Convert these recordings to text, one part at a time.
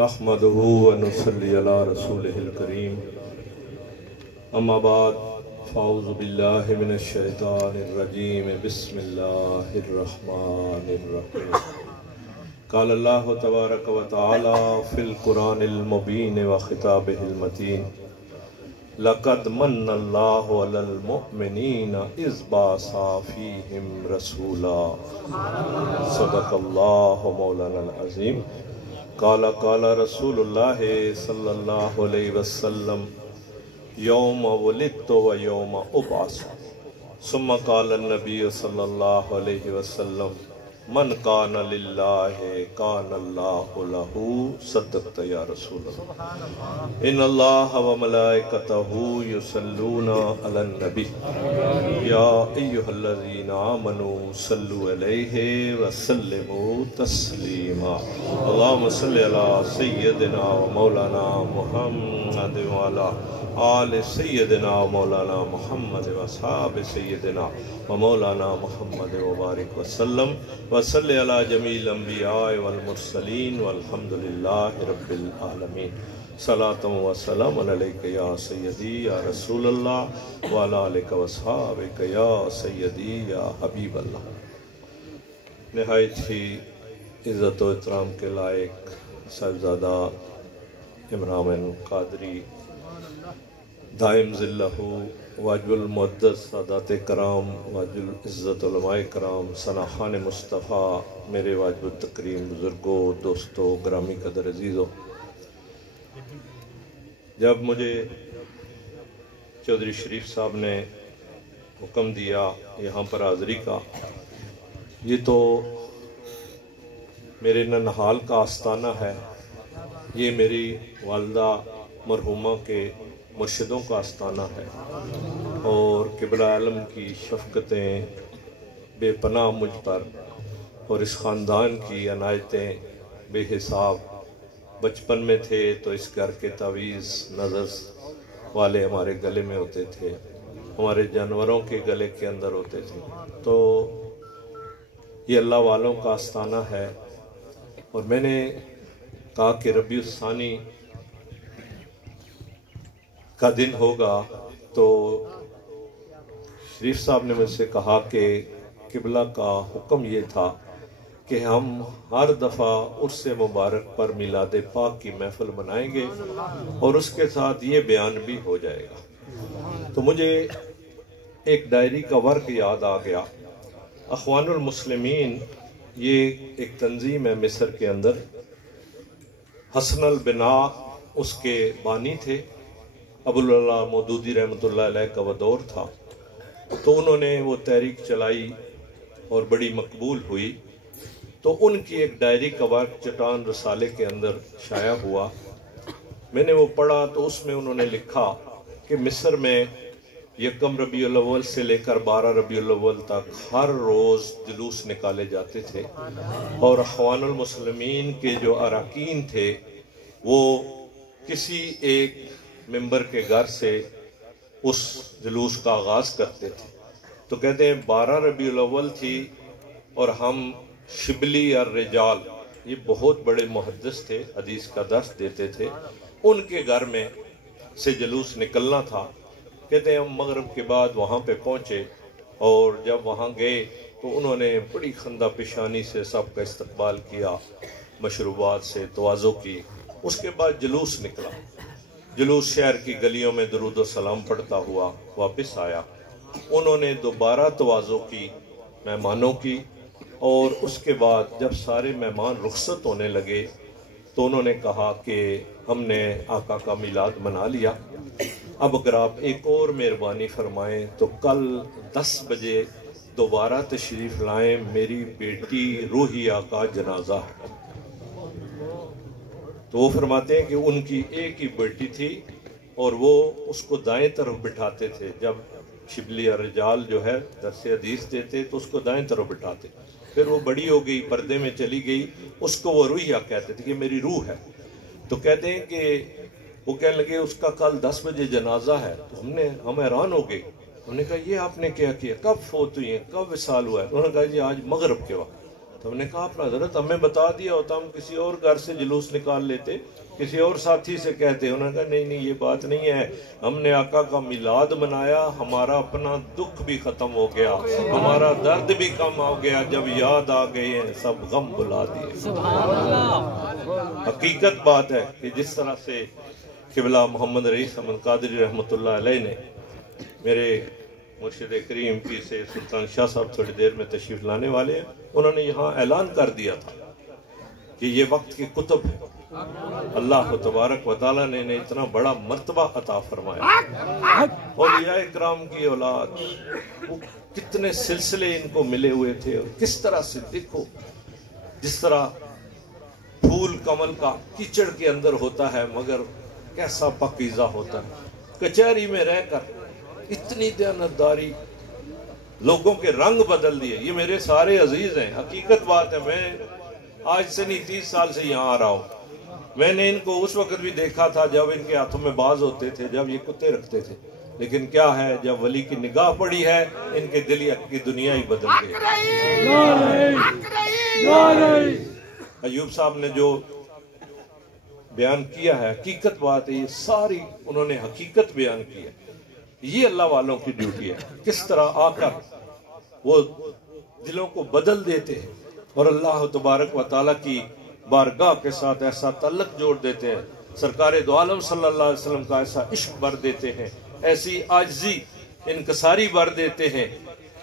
نحمدہ ونصلی علی رسولہ الکریم اما بعد فاعوذ باللہ من الشیطان الرجیم بسم اللہ الرحمن الرحیم قال اللہ تبارک و تعالی فی القرآن المبین و خطابہ المتین لقد من اللہ علی المؤمنین اذ بعث فیہم رسولا صدق اللہ مولانا العظیم قال رسول اللہ صلی اللہ علیہ وسلم یوم ولدت و یوم ابعث ثم قال النبی صلی اللہ علیہ وسلم من کان للہ کان اللہ لہ صدقت یا رسول اللہ ان اللہ و ملائکتہ یصلون علی النبی یا ایہا الذین آمنوا صلوا علیہ وسلموا تسلیما اللہم صلی علی سیدنا و مولانا محمد وعلا آل سیدنا و مولانا محمد و صحاب سیدنا و مولانا محمد وبارک وسلم وصلی علی جمیع الانبیاء والمرسلین والحمدللہ رب العالمین صلاۃ و سلام علیک یا سیدی یا رسول اللہ وعلی آلک و صحابک یا سیدی یا حبیب اللہ۔ نہایت ہی عزت و احترام کے لائق صاحبزادہ عمران قادری دائم ذلہ واجب المعدد سادات کرام واجب العزت علماء کرام ثناخان مصطفیٰ میرے واجب التکریم بزرگوں دوستوں گرامی قدر عزیزوں، جب مجھے چودھری شریف صاحب نے حکم دیا یہاں پر حاضری کا، یہ تو میرے ننہال کا آستانہ ہے، یہ میری والدہ مرحومہ کے مرشدوں کا آستانہ ہے اور قبلہ عالم کی شفقتیں بے پناہ مجھ پر اور اس خاندان کی عنایتیں بے حساب۔ بچپن میں تھے تو اس گھر کے تعویذ نظر والے ہمارے گلے میں ہوتے تھے، ہمارے جانوروں کے گلے کے اندر ہوتے تھے، تو یہ اللہ والوں کا آستانہ ہے۔ اور میں نے کہا کہ ربیع الثانی کا دن ہوگا تو شریف صاحب نے مجھ سے کہا کہ قبلہ کا حکم یہ تھا کہ ہم ہر دفعہ عرس مبارک پر میلاد پاک کی محفل منائیں گے اور اس کے ساتھ یہ بیان بھی ہو جائے گا۔ تو مجھے ایک ڈائری کا ورق یاد آ گیا۔ اخوان المسلمین یہ ایک تنظیم ہے مصر کے اندر، حسن البنا اس کے بانی تھے، ابوالعلا مودودی رحمۃ اللہ علیہ کا وہ دور تھا، تو انہوں نے وہ تحریک چلائی اور بڑی مقبول ہوئی۔ تو ان کی ایک ڈائری کا ورق چٹان رسالے کے اندر شائع ہوا، میں نے وہ پڑھا تو اس میں انہوں نے لکھا کہ مصر میں یکم ربیع الاول سے لے کر 12 ربیع الاول تک ہر روز جلوس نکالے جاتے تھے اور اخوان المسلمین کے جو اراکین تھے وہ کسی ایک ممبر کے گھر سے اس جلوس کا آغاز کرتے تھے۔ تو کہتے ہیں 12 ربیع الاول تھی اور ہم شبلی الرجال، یہ بہت بڑے محدث تھے، حدیث کا درس دیتے تھے، ان کے گھر میں سے جلوس نکلنا تھا۔ کہتے ہیں ہم مغرب کے بعد وہاں پہ پہنچے اور جب وہاں گئے تو انہوں نے بڑی خندہ پیشانی سے سب کا استقبال کیا، مشروبات سے تواضع کی۔ اس کے بعد جلوس نکلا، جلوس شہر کی گلیوں میں درود و سلام پڑھتا ہوا واپس آیا۔ انہوں نے دوبارہ تواضع کی مہمانوں کی، اور اس کے بعد جب سارے مہمان رخصت ہونے لگے تو انہوں نے کہا کہ ہم نے آقا کا میلاد منا لیا، اب اگر آپ ایک اور مہربانی فرمائیں تو کل 10 بجے دوبارہ تشریف لائیں، میری بیٹی روحیہ کا جنازہ ہے۔ تو وہ فرماتے ہیں کہ ان کی ایک ہی بیٹی تھی اور وہ اس کو دائیں طرف بٹھاتے تھے، جب شبلی الرجال جو ہے درس حدیث دیتے تو اس کو دائیں طرف بٹھاتے، پھر وہ بڑی ہو گئی، پردے میں چلی گئی، اس کو وہ روحیہ کہتے تھے کہ میری روح ہے۔ تو کہتے ہیں کہ وہ کہنے لگے اس کا کل 10 بجے جنازہ ہے، تو ہم حیران ہو گئے، ہم نے کہا یہ آپ نے کیا کیا، کب فوت ہوئی ہیں، کب وصال ہوا ہے؟ انہوں نے کہا جی آج مغرب کے وقت۔ تو ہم نے کہا اپنا حضرت ہمیں بتا دیا ہوتا ہم کسی اور گھر سے جلوس نکال لیتے، کسی اور ساتھی سے کہتے. انہوں نے کہا نہیں یہ بات نہیں ہے، ہم نے آقا کا میلاد منایا، ہمارا اپنا دکھ بھی ختم ہو گیا، ہمارا درد بھی کم ہو گیا، جب یاد آ گئے ہیں سب غم بھلا دیے. حقیقت بات ہے کہ جس طرح سے قبلہ محمد رئیس احمد قادری رحمۃ اللہ علیہ نے میرے مرشد کریم کی سے سلطان شاہ صاحب تھوڑی دیر میں تشریف لانے والے ہیں، انہوں نے یہاں اعلان کر دیا تھا کہ یہ وقت کی کتب ہے. اللہ تبارک و تعالیٰ نے انہیں اتنا بڑا مرتبہ عطا فرمایا. اولیاء اکرام کی اولاد، وہ کتنے سلسلے ان کو ملے ہوئے تھے، اور کس طرح سے دیکھو جس طرح پھول کمل کا کیچڑ کے اندر ہوتا ہے مگر کیسا پاکیزہ ہوتا ہے. کچہری میں رہ کر اتنی دیانتداری، لوگوں کے رنگ بدل دیے. یہ میرے سارے عزیز ہیں، حقیقت بات ہے. میں آج سے نہیں 30 سال سے یہاں آ رہا ہوں. میں نے ان کو اس وقت بھی دیکھا تھا جب ان کے ہاتھوں میں باز ہوتے تھے، جب یہ کتے رکھتے تھے. لیکن کیا ہے، جب ولی کی نگاہ پڑی ہے ان کے دل کی دنیا ہی بدل گئی. ایوب صاحب نے جو بیان کیا ہے حقیقت بات ہے، یہ ساری انہوں نے حقیقت بیان کی ہے. یہ اللہ والوں کی ڈیوٹی ہے، کس طرح آ کر وہ دلوں کو بدل دیتے ہیں اور اللہ تبارک و تعالیٰ کی بارگاہ کے ساتھ ایسا تعلق جوڑ دیتے ہیں. سرکار دو عالم صلی اللہ علیہ وسلم کا ایسا عشق بھر دیتے ہیں، ایسی عاجزی انکساری بھر دیتے ہیں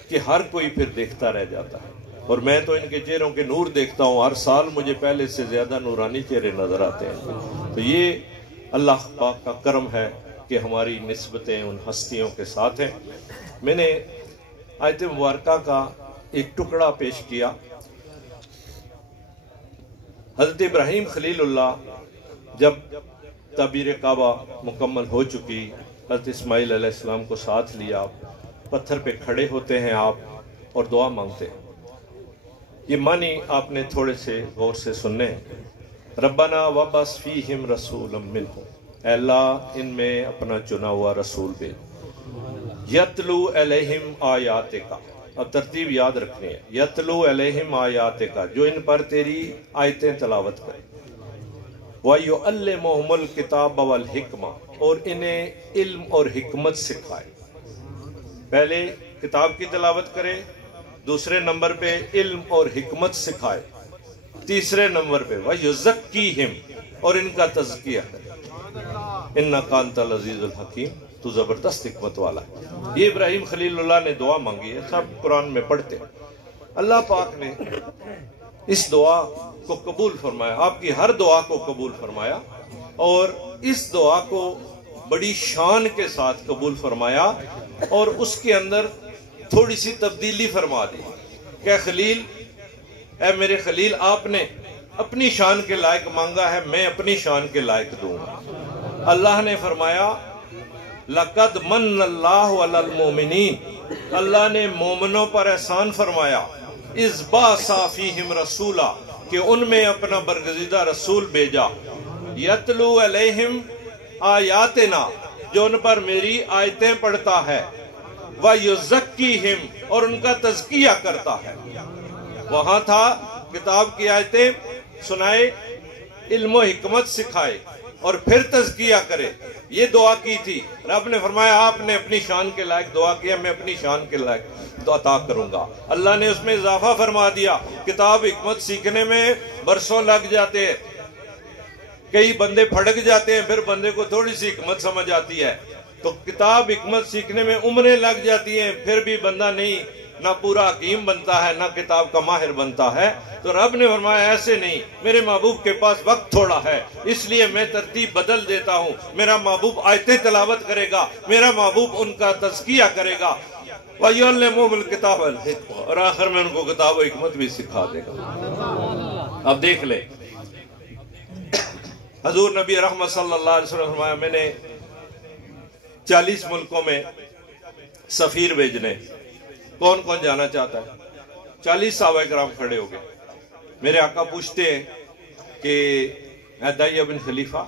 کہ ہر کوئی پھر دیکھتا رہ جاتا ہے. اور میں تو ان کے چہروں کے نور دیکھتا ہوں، ہر سال مجھے پہلے سے زیادہ نورانی چہرے نظر آتے ہیں. تو یہ اللہ پاک کا کرم ہے کہ ہماری نسبتیں ان ہستیوں کے ساتھ ہیں. میں نے آیت مبارکہ کا ایک ٹکڑا پیش کیا. حضرت ابراہیم خلیل اللہ جب تعبیر کعبہ مکمل ہو چکی، حضرت اسماعیل علیہ السلام کو ساتھ لیا، پتھر پہ کھڑے ہوتے ہیں آپ اور دعا مانگتے ہیں. یہ معنی آپ نے تھوڑے سے غور سے سننے ہیں. ربنا وبعث فیہم رسولا منہم، اے اللہ ان میں اپنا چنا ہوا رسول بھیج. یتلو علیہم آیاتک، اب ترتیب یاد رکھنی ہے. یتلو علیہم آیاتک، جو ان پر تیری آیتیں تلاوت کرے. وَيُعَلِّمُهُمُ الْكِتَابَ وَالْحِکْمَةَ، اور انہیں علم اور حکمت سکھائے. پہلے کتاب کی تلاوت کرے، دوسرے نمبر پہ علم اور حکمت سکھائے، تیسرے نمبر پہ وَيُزَكِّيهِمْ، اور ان کا تزکیہ کرے. اِنَّكَ أَنْتَ الْعَزِيزُ الْحَكِيمُ، تو زبردست حکمت والا ہے. یہ ابراہیم خلیل اللہ نے دعا مانگی ہے، سب قرآن میں پڑھتے. اللہ پاک نے اس دعا کو قبول فرمایا، آپ کی ہر دعا کو قبول فرمایا، اور اس دعا کو بڑی شان کے ساتھ قبول فرمایا، اور اس کے اندر تھوڑی سی تبدیلی فرما دی کہ خلیل، اے میرے خلیل، آپ نے اپنی شان کے لائق مانگا ہے، میں اپنی شان کے لائق دوں گا. اللہ نے فرمایا لَقَدْ مَنَّ اللَّهُ عَلَى الْمُؤْمِنِينَ، اللہ نے مومنوں پر احسان فرمایا. اِذْ بَعَثَ فِيهِمْ رَسُولًا، کہ ان میں اپنا برگزیدہ رسول بھیجا. یتلو علیہم آیاتنا، جو ان پر میری آیتیں پڑھتا ہے. وَيُزَكِّيهِمْ، اور ان کا تزکیہ کرتا ہے. وہاں تھا کتاب کی آیتیں سنائے، علم و حکمت سکھائے، اور پھر تزکیہ کرے. یہ دعا کی تھی. رب نے فرمایا آپ نے اپنی شان کے لائق دعا کیا، میں اپنی شان کے لائق تو عطا کروں گا. اللہ نے اس میں اضافہ فرما دیا. کتاب حکمت سیکھنے میں برسوں لگ جاتے ہیں، کئی بندے پھڑک جاتے ہیں، پھر بندے کو تھوڑی سی حکمت سمجھ آتی ہے. تو کتاب حکمت سیکھنے میں عمریں لگ جاتی ہیں، پھر بھی بندہ نہیں، نہ پورا حکیم بنتا ہے نہ کتاب کا ماہر بنتا ہے. تو رب نے فرمایا ایسے نہیں، میرے محبوب کے پاس وقت تھوڑا ہے، اس لیے میں ترتیب بدل دیتا ہوں. میرا محبوب آیتیں تلاوت کرے گا، میرا محبوب ان کا تزکیہ کرے گا. وَيُعَلِّمُهُمُ الْكِتَابَ وَالْحِکْمَةَ، اور آخر میں ان کو کتاب و حکمت بھی سکھا دے گا. اب دیکھ لیں، حضور نبی رحمت صلی اللہ علیہ وسلم فرمایا میں نے 40 ملکوں میں سفیر بھیجنے. کون کون جانا چاہتا ہے؟ 40 صحابہ کرام کھڑے ہو گئے. میرے آقا پوچھتے ہیں کہ اے داہیہ بن خلیفہ،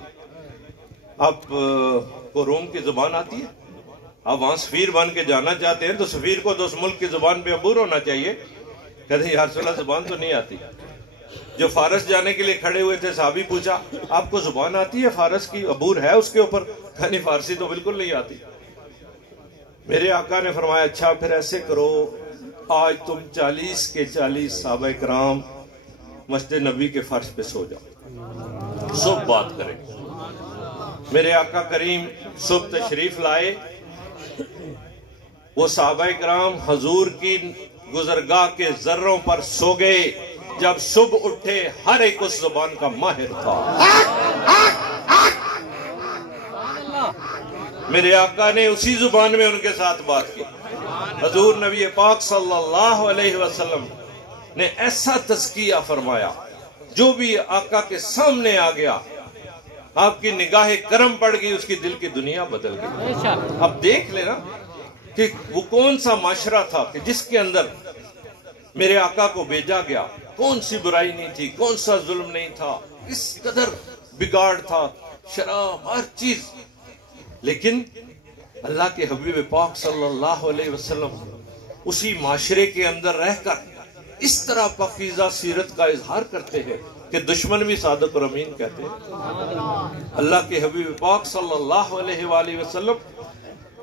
آپ کو روم کی زبان آتی ہے؟ آپ وہاں سفیر بن کے جانا چاہتے ہیں تو سفیر کو تو اس ملک کی زبان پہ عبور ہونا چاہیے. کہتے ہیں یا رسول اللہ زبان تو نہیں آتی. جو فارس جانے کے لیے کھڑے ہوئے تھے صحابی پوچھا آپ کو زبان آتی ہے فارس کی؟ عبور ہے اس کے اوپر؟ کہانی فارسی تو بالکل نہیں آتی. میرے آقا نے فرمایا اچھا پھر ایسے کرو، آج تم 40 کے 40 صحابہ کرام مسجد نبی کے فرش پہ سو جاؤ، صبح بات کریں. میرے آقا کریم صبح تشریف لائے، وہ صحابہ کرام حضور کی گزرگاہ کے ذروں پر سو گئے. جب صبح اٹھے ہر ایک اس زبان کا ماہر تھا. میرے آقا نے اسی زبان میں ان کے ساتھ بات کی. حضور نبی پاک صلی اللہ علیہ وسلم نے ایسا تزکیہ فرمایا، جو بھی آقا کے سامنے آ گیا آپ کی نگاہ کرم پڑ گئی، اس کی دل کی دنیا بدل گئی. اب دیکھ لینا کہ وہ کون سا معاشرہ تھا کہ جس کے اندر میرے آقا کو بھیجا گیا. کون سی برائی نہیں تھی، کون سا ظلم نہیں تھا، اس قدر بگاڑ تھا، شراب، ہر چیز. لیکن اللہ کے حبیب پاک صلی اللہ علیہ وسلم اسی معاشرے کے اندر رہ کر اس طرح پاکیزہ سیرت کا اظہار کرتے ہیں کہ دشمن بھی صادق اور امین کہتے ہیں. اللہ کے حبیب پاک صلی اللہ علیہ وآلہ وسلم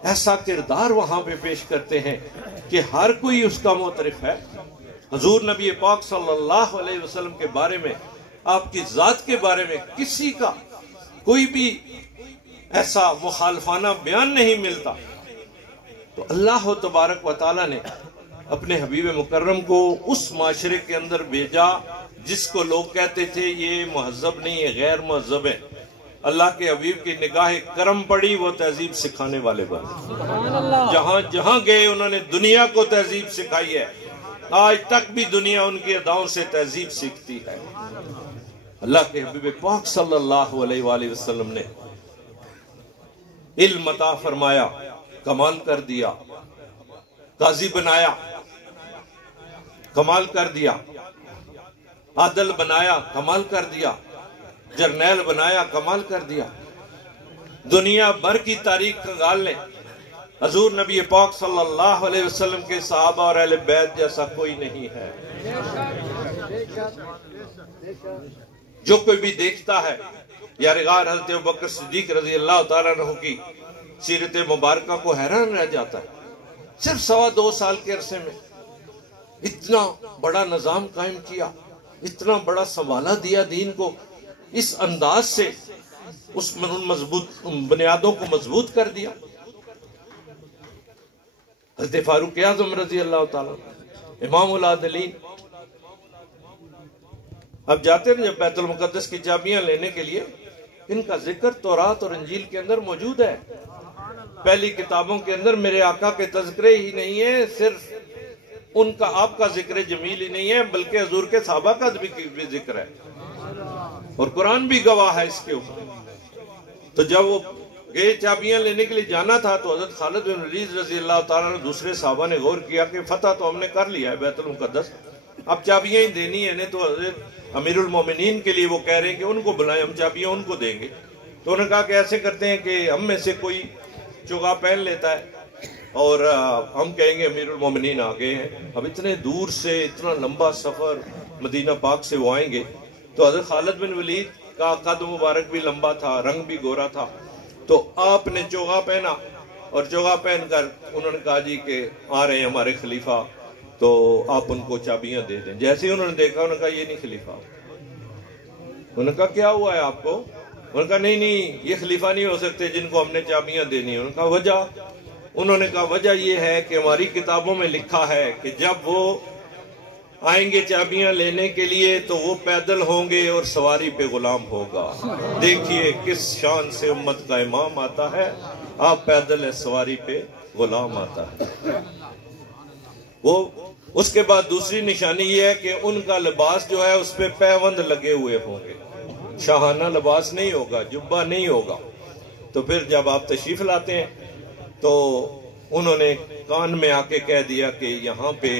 ایسا کردار وہاں پہ پیش کرتے ہیں کہ ہر کوئی اس کا معترف ہے. حضور نبی پاک صلی اللہ علیہ وسلم کے بارے میں، آپ کی ذات کے بارے میں کسی کا کوئی بھی ایسا مخالفانہ بیان نہیں ملتا. تو اللہ تبارک و تعالی نے اپنے حبیب مکرم کو اس معاشرے کے اندر بھیجا جس کو لوگ کہتے تھے یہ مہذب نہیں ہے، غیر مہذب ہے. اللہ کے حبیب کی نگاہ کرم پڑی، وہ تہذیب سکھانے والے بنے. جہاں جہاں گئے انہوں نے دنیا کو تہذیب سکھائی ہے. آج تک بھی دنیا ان کی اداؤں سے تہذیب سیکھتی ہے. اللہ کے حبیب پاک صلی اللہ علیہ وآلہ وسلم نے علم عطا فرمایا، کمال کر دیا. قاضی بنایا، کمال کر دیا. عادل بنایا، کمال کر دیا. جرنیل بنایا، کمال کر دیا. دنیا بھر کی تاریخ کنگال لیں، حضور نبی پاک صلی اللہ علیہ وسلم کے صحابہ اور اہل بیت جیسا کوئی نہیں ہے. جو کوئی بھی دیکھتا ہے یارغار حضرت ابوبکر صدیق رضی اللہ تعالیٰ عنہ کی سیرت مبارکہ کو حیران رہ جاتا ہے. صرف 2.25 سال کے عرصے میں اتنا بڑا نظام قائم کیا، اتنا بڑا سنبھالا دیا دین کو، اس انداز سے اس مضبوط بنیادوں کو مضبوط کر دیا. حضرت فاروق اعظم رضی اللہ تعالیٰ امام العادلین اب جاتے ہیں جب بیت المقدس کی چابیاں لینے کے لیے، ان کا ذکر تورات اور انجیل کے اندر موجود ہے. پہلی کتابوں کے اندر میرے آقا کے تذکرے ہی نہیں ہے، صرف ان کا آپ کا ذکر جمیل ہی نہیں ہے بلکہ حضور کے صحابہ کا بھی ذکر ہے، اور قرآن بھی گواہ ہے اس کے اوپر. تو جب وہ گئے چابیاں لینے کے لیے جانا تھا تو حضرت خالد بن ولید رضی اللہ تعالیٰ نے دوسرے صحابہ نے غور کیا کہ فتح تو ہم نے کر لیا ہے بیت المقدس، اب چابیاں ہی دینی ہے. نہیں تو حضرت امیر المومنین کے لیے وہ کہہ رہے ہیں کہ ان کو بلائیں، ہم چابیاں ان کو دیں گے. تو انہوں نے کہا کہ ایسے کرتے ہیں کہ ہم میں سے کوئی چوگا پہن لیتا ہے اور ہم کہیں گے امیر المومنین آگے ہیں. اب اتنے دور سے اتنا لمبا سفر مدینہ پاک سے وہ آئیں گے. تو حضرت خالد بن ولید کا قد مبارک بھی لمبا تھا، رنگ بھی گورا تھا. تو آپ نے چوگا پہنا اور چوگا پہن کر انہوں نے کہا جی کہ آ رہے ہیں ہمارے خلیفہ، تو آپ ان کو چابیاں دے دیں. جیسے ہی انہوں نے دیکھا انہوں نے کہا یہ نہیں خلیفہ. انہوں نے کہا کیا ہوا ہے آپ کو؟ انہوں نے کہا نہیں یہ خلیفہ نہیں ہو سکتے جن کو ہم نے چابیاں دینی. انہوں نے کہا وجہ؟ انہوں نے کہا وجہ یہ ہے کہ ہماری کتابوں میں لکھا ہے کہ جب وہ آئیں گے چابیاں لینے کے لیے تو وہ پیدل ہوں گے اور سواری پہ غلام ہوگا. دیکھیے کس شان سے امت کا امام آتا ہے، آپ پیدل ہے، سواری پہ غلام آتا ہے. وہ اس کے بعد دوسری نشانی یہ ہے کہ ان کا لباس جو ہے اس پہ پیوند لگے ہوئے ہوں گے، شاہانہ لباس نہیں ہوگا، جبہ نہیں ہوگا. تو پھر جب آپ تشریف لاتے ہیں تو انہوں نے کان میں آ کے کہہ دیا کہ یہاں پہ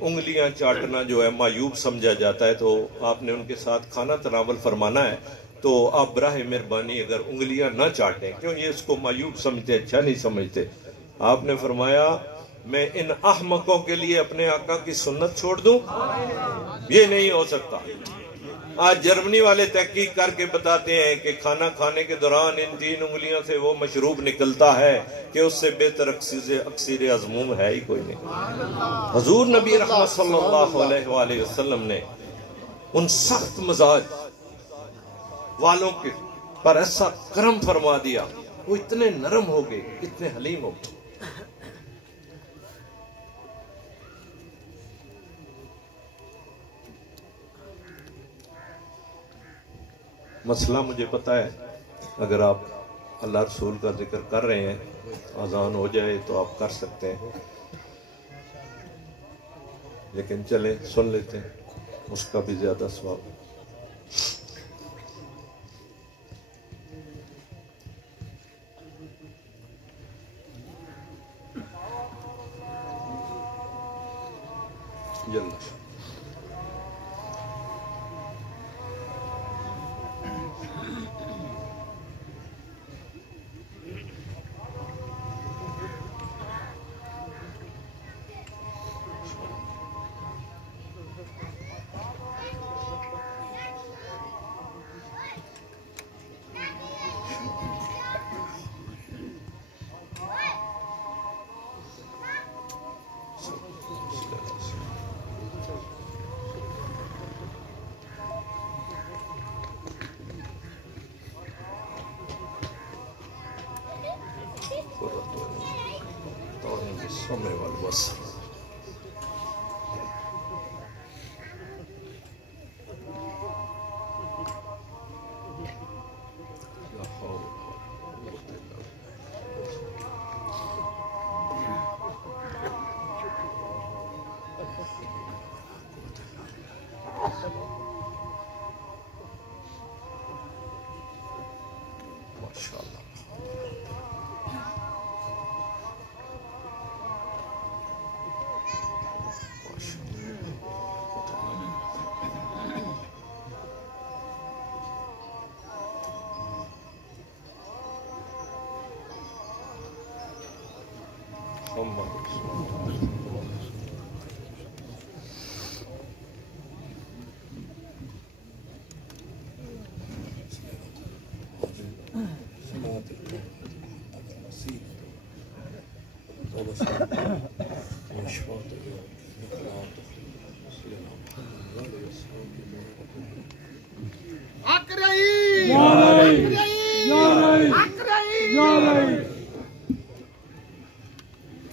انگلیاں چاٹنا جو ہے معیوب سمجھا جاتا ہے، تو آپ نے ان کے ساتھ کھانا تناول فرمانا ہے تو آپ براہ مہربانی اگر انگلیاں نہ چاٹیں، کیوں یہ اس کو معیوب سمجھتے، اچھا نہیں سمجھتے. آپ نے فرمایا میں ان احمقوں کے لیے اپنے آقا کی سنت چھوڑ دوں؟ یہ نہیں ہو سکتا۔ آج جرمنی والے تحقیق کر کے بتاتے ہیں کہ کھانا کھانے کے دوران ان 3 انگلیوں سے وہ مشروب نکلتا ہے کہ اس سے بہتر اکسیر عظموم ہے ہی کوئی نہیں۔ حضور نبی رحمت صلی اللہ علیہ وآلہ وسلم نے ان سخت مزاج والوں کے پر ایسا کرم فرما دیا، وہ اتنے نرم ہو گئے، اتنے حلیم ہو گئے۔ مسئلہ مجھے پتا ہے، اگر آپ اللہ رسول کا ذکر کر رہے ہیں، اذان ہو جائے تو آپ کر سکتے ہیں، لیکن چلیں سن لیتے ہیں، اس کا بھی زیادہ ثواب۔ یلا سمے والبصر۔ ماشاءاللہ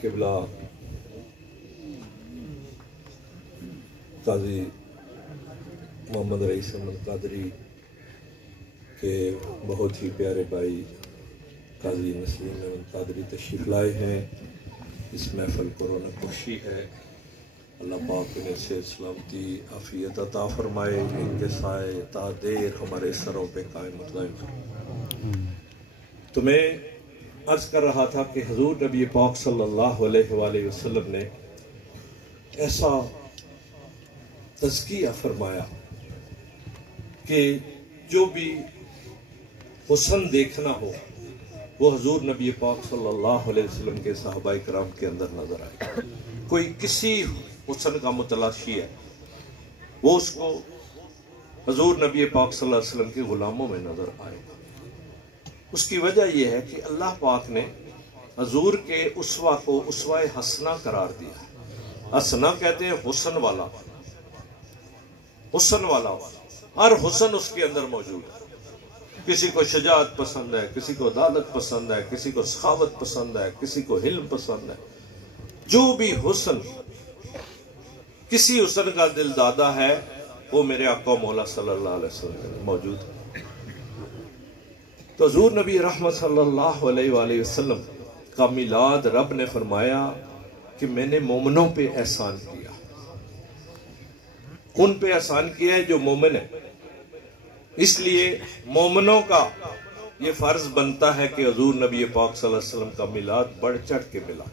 قبلہ قاضی محمد رئیس احمد قادری کے بہت ہی پیارے بھائی قاضی نسیم احمد قادری تشریف لائے ہیں۔ اس محفل کو رونق بخشی ہے، اللہ پاک انہیں سے سلامتی عافیت عطا فرمائے، ان کے سائے تا دیر ہمارے سروں پہ قائم دائم۔ تو میں عرض کر رہا تھا کہ حضور نبی پاک صلی اللہ علیہ وآلہ وسلم نے ایسا تزکیہ فرمایا کہ جو بھی حسن دیکھنا ہو وہ حضور نبی پاک صلی اللہ علیہ وسلم کے صحابہ کرام کے اندر نظر آئے۔ کوئی کسی حسن کا متلاشی ہے، وہ اس کو حضور نبی پاک صلی اللہ علیہ وسلم کے غلاموں میں نظر آئے گا۔ اس کی وجہ یہ ہے کہ اللہ پاک نے حضور کے اسوہ کو اسوہ حسنہ قرار دیا۔ حسنہ کہتے ہیں حسن والا، حسن والا، ہر حسن اس کے اندر موجود ہے۔ کسی کو شجاعت پسند ہے، کسی کو عدالت پسند ہے، کسی کو سخاوت پسند ہے، کسی کو حلم پسند ہے۔ جو بھی حسن کسی حسن کا دل دادا ہے وہ میرے آقا مولا صلی اللہ علیہ وسلم میں موجود ہے۔ تو حضور نبی رحمت صلی اللہ علیہ وآلہ وسلم کا میلاد رب نے فرمایا کہ میں نے مومنوں پہ احسان کیا، ان پہ احسان کیا ہے جو مومن ہے۔ اس لیے مومنوں کا یہ فرض بنتا ہے کہ حضور نبی پاک صلی اللہ علیہ وسلم کا میلاد بڑھ چڑھ کے ملا۔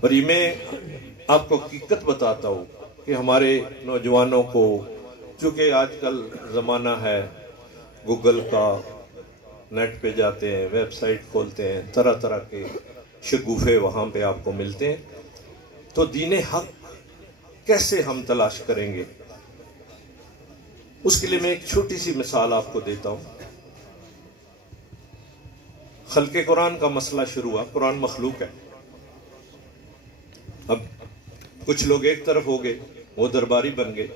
اور یہ میں آپ کو حقیقت بتاتا ہوں کہ ہمارے نوجوانوں کو، چونکہ آج کل زمانہ ہے گوگل کا، نیٹ پہ جاتے ہیں، ویب سائٹ کھولتے ہیں، طرح طرح کے شگوفے وہاں پہ آپ کو ملتے ہیں۔ تو دین حق کیسے ہم تلاش کریں گے؟ اس کے لیے میں ایک چھوٹی سی مثال آپ کو دیتا ہوں۔ خلق قرآن کا مسئلہ شروع ہوا، قرآن مخلوق ہے۔ اب کچھ لوگ ایک طرف ہو گئے، وہ درباری بن گئے۔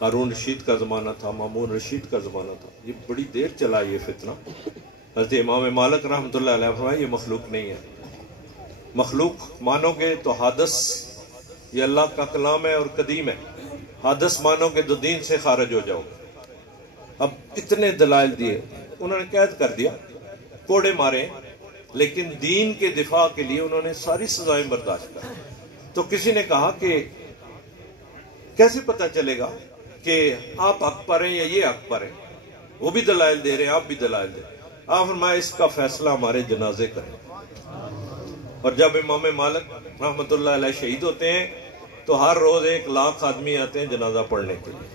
ہارون رشید کا زمانہ تھا، مامون رشید کا زمانہ تھا، یہ بڑی دیر چلا یہ فتنہ۔ حضرت امام مالک رحمۃ اللہ علیہ فرمایا یہ مخلوق نہیں ہے۔ مخلوق مانو گے تو حادث، یہ اللہ کا کلام ہے اور قدیم ہے، حادث مانو گے تو دین سے خارج ہو جاؤ گے۔ اب اتنے دلائل دیے، انہوں نے قید کر دیا، کوڑے مارے، لیکن دین کے دفاع کے لیے انہوں نے ساری سزائیں برداشت کر۔ تو کسی نے کہا کہ کیسے پتہ چلے گا کہ آپ حق پر ہیں یا یہ حق پر ہیں؟ وہ بھی دلائل دے رہے ہیں، آپ بھی دلائل دے رہے ہیں۔ آپ فرمایا اس کا فیصلہ ہمارے جنازے کریں۔ اور جب امام مالک رحمۃ اللہ علیہ شہید ہوتے ہیں تو ہر روز 1,00,000 آدمی آتے ہیں جنازہ پڑھنے کے لیے۔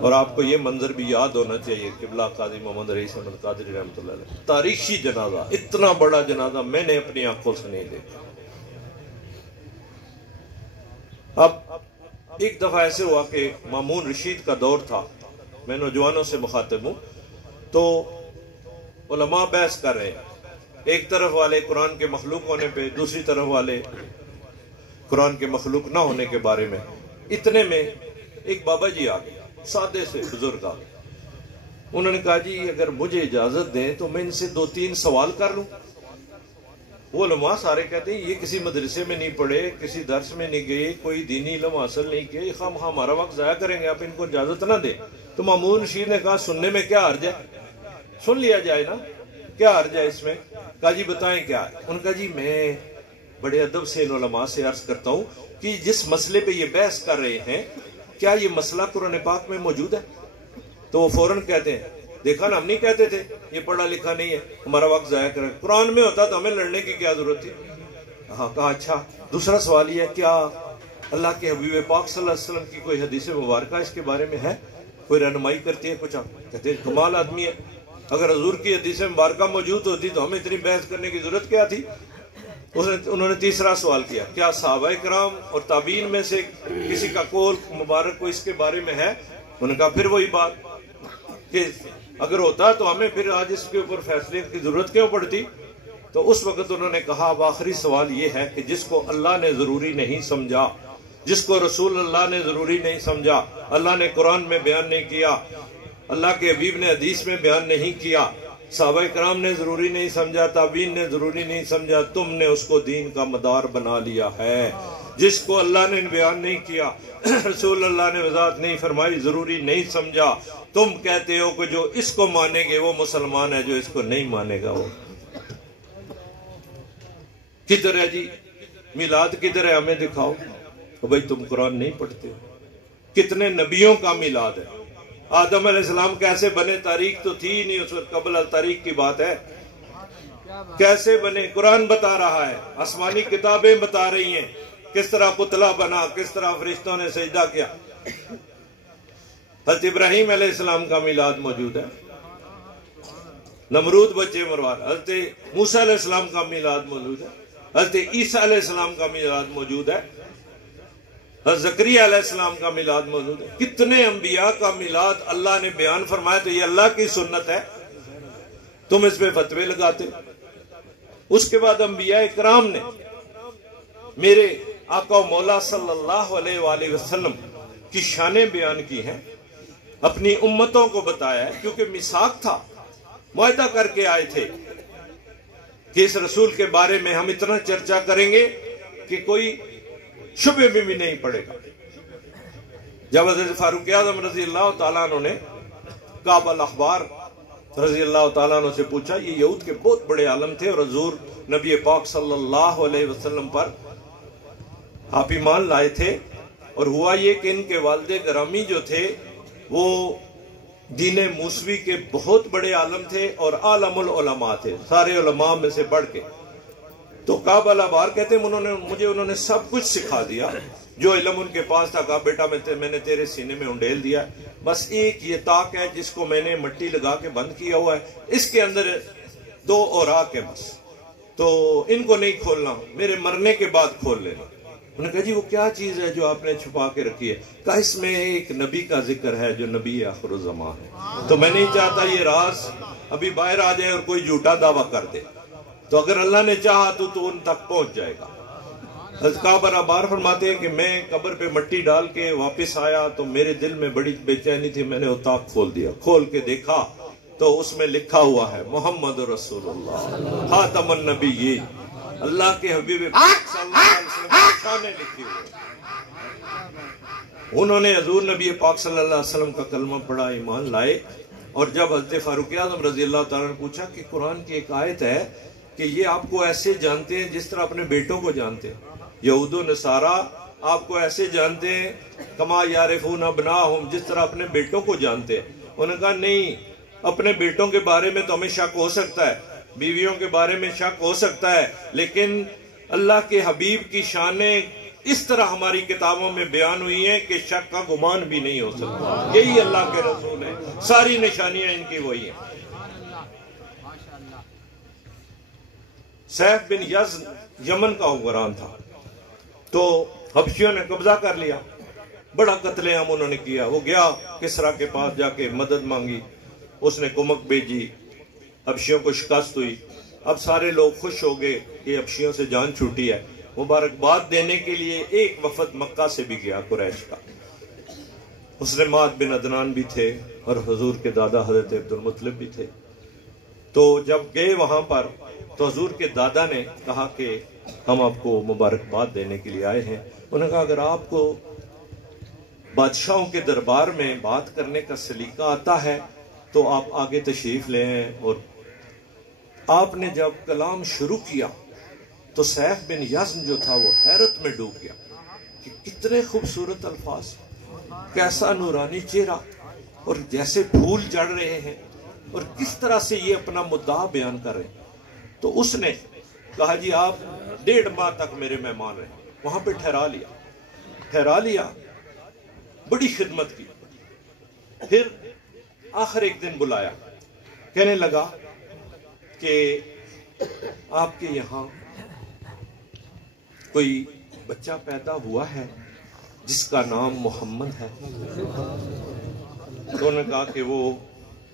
اور آپ کو یہ منظر بھی یاد ہونا چاہیے، قبلہ قاضی محمد رئیس احمد قادری رحمۃ اللہ علیہ، تاریخی جنازہ، اتنا بڑا جنازہ میں نے اپنی آنکھوں سے نہیں دیکھا۔ اب ایک دفعہ ایسے ہوا کہ مامون رشید کا دور تھا، میں نوجوانوں سے مخاطب ہوں، تو علماء بحث کر رہے ہیں، ایک طرف والے قرآن کے مخلوق ہونے پہ، دوسری طرف والے قرآن کے مخلوق نہ ہونے کے بارے میں۔ اتنے میں ایک بابا جی آ گئے، سادے سے بزرگ آ گئے۔ انہوں نے کہا جی اگر مجھے اجازت دیں تو میں ان سے 2-3 سوال کر لوں۔ وہ علماء سارے کہتے ہیں یہ کسی مدرسے میں نہیں پڑھے، کسی درس میں نہیں گئے، کوئی دینی علم حاصل نہیں کیا، یہ خواہ ہمارا وقت ضائع کریں گے، آپ ان کو اجازت نہ دیں۔ تو مامون رشید نے کہا سننے میں کیا حرج ہے، سن لیا جائے نا، کیا حرج ہے اس میں؟ کہا جی بتائیں کیا ہے؟ ان کا جی میں بڑے ادب سے ان علماء سے عرض کرتا ہوں کہ جس مسئلے پہ یہ بحث کر رہے ہیں کیا یہ مسئلہ قرآن پاک میں موجود ہے؟ تو وہ فوراً کہتے ہیں دیکھا نا ہم نہیں کہتے تھے یہ پڑھا لکھا نہیں ہے، ہمارا وقت ضائع کرے، قرآن میں ہوتا تو ہمیں لڑنے کی کیا ضرورت تھی؟ ہاں کہا اچھا دوسرا سوال یہ ہے کیا اللہ کے حبیب پاک صلی اللہ علیہ وسلم کی کوئی حدیث مبارکہ اس کے بارے میں ہے، کوئی رہنمائی کرتی ہے کچھ؟ آپ کہتے ہیں کمال آدمی ہے، اگر حضور کی حدیث مبارکہ موجود ہوتی تو ہمیں اتنی بحث کرنے کی ضرورت کیا تھی؟ انہوں نے تیسرا سوال کیا کیا صحابہ کرام اور تابعین میں سے کسی کا قول مبارک کو اس کے بارے میں ہے؟ انہوں نے کہا پھر وہی بات کہ اگر ہوتا تو ہمیں پھر آج اس کے اوپر فیصلے کی ضرورت کیوں پڑتی؟ تو اس وقت انہوں نے کہا اب آخری سوال یہ ہے کہ جس کو اللہ نے ضروری نہیں سمجھا، جس کو رسول اللہ نے ضروری نہیں سمجھا، اللہ نے قرآن میں بیان نہیں کیا، اللہ کے حبیب نے حدیث میں بیان نہیں کیا، صحابہ کرام نے ضروری نہیں سمجھا، تابعین نے ضروری نہیں سمجھا، تم نے اس کو دین کا مدار بنا لیا ہے۔ جس کو اللہ نے بیان نہیں کیا، رسول اللہ نے وضاحت نہیں فرمائی، ضروری نہیں سمجھا، تم کہتے ہو کہ جو اس کو مانے گے وہ مسلمان ہے، جو اس کو نہیں مانے گا وہ کدھر ہے جی؟ میلاد کدھر ہے؟ ہمیں دکھاؤ۔ بھائی تم قرآن نہیں پڑھتے ہو، کتنے نبیوں کا میلاد ہے؟ آدم علیہ السلام کیسے بنے؟ تاریخ تو تھی ہی نہیں اس وقت، قبل تاریخ کی بات ہے، کیسے بنے قرآن بتا رہا ہے، آسمانی کتابیں بتا رہی ہیں کس طرح پتلا بنا، کس طرح فرشتوں نے سجدہ کیا۔ حضرت ابراہیم علیہ السلام کا میلاد موجود ہے، نمرود بچے مروا، حضرت موسیٰ علیہ السلام کا میلاد موجود ہے، حضرت عیسیٰ علیہ السلام کا میلاد موجود ہے، حضرت زکریہ علیہ السلام کا میلاد موجود ہے۔ کتنے انبیاء کا میلاد اللہ نے بیان فرمایا، تو یہ اللہ کی سنت ہے، تم اس پہ فتوے لگاتے۔ اس کے بعد انبیاء کرام نے میرے آقا و مولا صلی اللہ علیہ وآلہ وسلم کی شانیں بیان کی ہیں، اپنی امتوں کو بتایا ہے، کیونکہ میثاق تھا، معاہدہ کر کے آئے تھے کہ اس رسول کے بارے میں ہم اتنا چرچا کریں گے کہ کوئی شبہ میں بھی نہیں پڑے گا۔ جب حضرت فاروق اعظم رضی اللہ تعالیٰ عنہ نے کعب الاحبار رضی اللہ تعالیٰ عنہ سے پوچھا، یہ یہود کے بہت بڑے عالم تھے اور حضور نبی پاک صلی اللہ علیہ وسلم پر آپ ایمان لائے تھے، اور ہوا یہ کہ ان کے والد گرامی جو تھے وہ دین موسوی کے بہت بڑے عالم تھے اور عالم العلماء تھے، سارے علماء میں سے بڑھ کے۔ تو کعب الاحبار کہتے ہیں انہوں نے سب کچھ سکھا دیا، جو علم ان کے پاس تھا، کہا بیٹا میں نے تیرے سینے میں انڈیل دیا، بس ایک یہ تاک ہے جس کو میں نے مٹی لگا کے بند کیا ہوا ہے، اس کے اندر 2 اوراق ہے بس، تو ان کو نہیں کھولنا، میرے مرنے کے بعد کھول لینا۔ انہوں نے کہا جی وہ کیا چیز ہے جو آپ نے چھپا کے رکھی ہے؟ کہا اس میں ایک نبی کا ذکر ہے جو نبی آخر الزمان ہے، تو میں نہیں چاہتا یہ راز ابھی باہر آ جائے اور کوئی جھوٹا دعویٰ کر دے، تو اگر اللہ نے چاہا تو ان تک پہنچ جائے گا۔ اذکار برابر فرماتے ہیں کہ میں قبر پہ مٹی ڈال کے واپس آیا تو میرے دل میں بڑی بے چینی تھی، میں نے اتاق کھول دیا، کھول کے دیکھا تو اس میں لکھا ہوا ہے محمد رسول اللہ خاتم النبیین، اللہ کے حبیب پاک صلی اللہ علیہ وسلم کی شانیں لکھی ہوئی۔ انہوں نے حضور نبی پاک صلی اللہ علیہ وسلم کا کلمہ پڑھا، ایمان لائے، اور جب حضرت فاروق اعظم رضی اللہ تعالیٰ نے پوچھا کہ قرآن کی ایک آیت ہے کہ یہ آپ کو ایسے جانتے ہیں جس طرح اپنے بیٹوں کو جانتے ہیں، یہود و نصارہ آپ کو ایسے جانتے ہیں کما یعرفون ابناءہم، جس طرح اپنے بیٹوں کو جانتے ہیں۔ انہوں نے کہا نہیں، اپنے بیٹوں کے بارے میں تو ہمیں شک ہو سکتا ہے، بیویوں کے بارے میں شک ہو سکتا ہے، لیکن اللہ کے حبیب کی شانیں اس طرح ہماری کتابوں میں بیان ہوئی ہیں کہ شک کا گمان بھی نہیں ہو سکتا۔ یہی اللہ کے رسول ہیں، ساری نشانیاں ان کی وہی ہیں۔ سیف بن یزن یمن کا حکمران تھا، تو حبشیوں نے قبضہ کر لیا، بڑا قتل عام انہوں نے کیا۔ وہ گیا کسرا کے پاس جا کے مدد مانگی، اس نے کمک بھیجی، حبشیوں کو شکست ہوئی۔ اب سارے لوگ خوش ہو گئے کہ حبشیوں سے جان چھوٹی ہے۔ مبارکباد دینے کے لیے ایک وفد مکہ سے بھی گیا قریش کا، اس نے معاذ بن عدنان بھی تھے اور حضور کے دادا حضرت عبد المطلب بھی تھے۔ تو جب گئے وہاں پر تو حضور کے دادا نے کہا کہ ہم آپ کو مبارکباد دینے کے لیے آئے ہیں۔ انہوں نے کہا اگر آپ کو بادشاہوں کے دربار میں بات کرنے کا سلیقہ آتا ہے تو آپ آگے تشریف لے ہیں۔ اور آپ نے جب کلام شروع کیا تو سیف بن یزن جو تھا وہ حیرت میں ڈوب گیا کہ کتنے خوبصورت الفاظ، کیسا نورانی چہرہ، اور جیسے پھول جڑ رہے ہیں، اور کس طرح سے یہ اپنا مدعا بیان کر رہے ہیں۔ تو اس نے کہا جی آپ 1.5 ماہ تک میرے مہمان رہے، وہاں پہ ٹھہرا لیا، بڑی خدمت کی۔ پھر آخر ایک دن بلایا، کہنے لگا کہ آپ کے یہاں کوئی بچہ پیدا ہوا ہے جس کا نام محمد ہے؟ تو انہوں نے کہا کہ وہ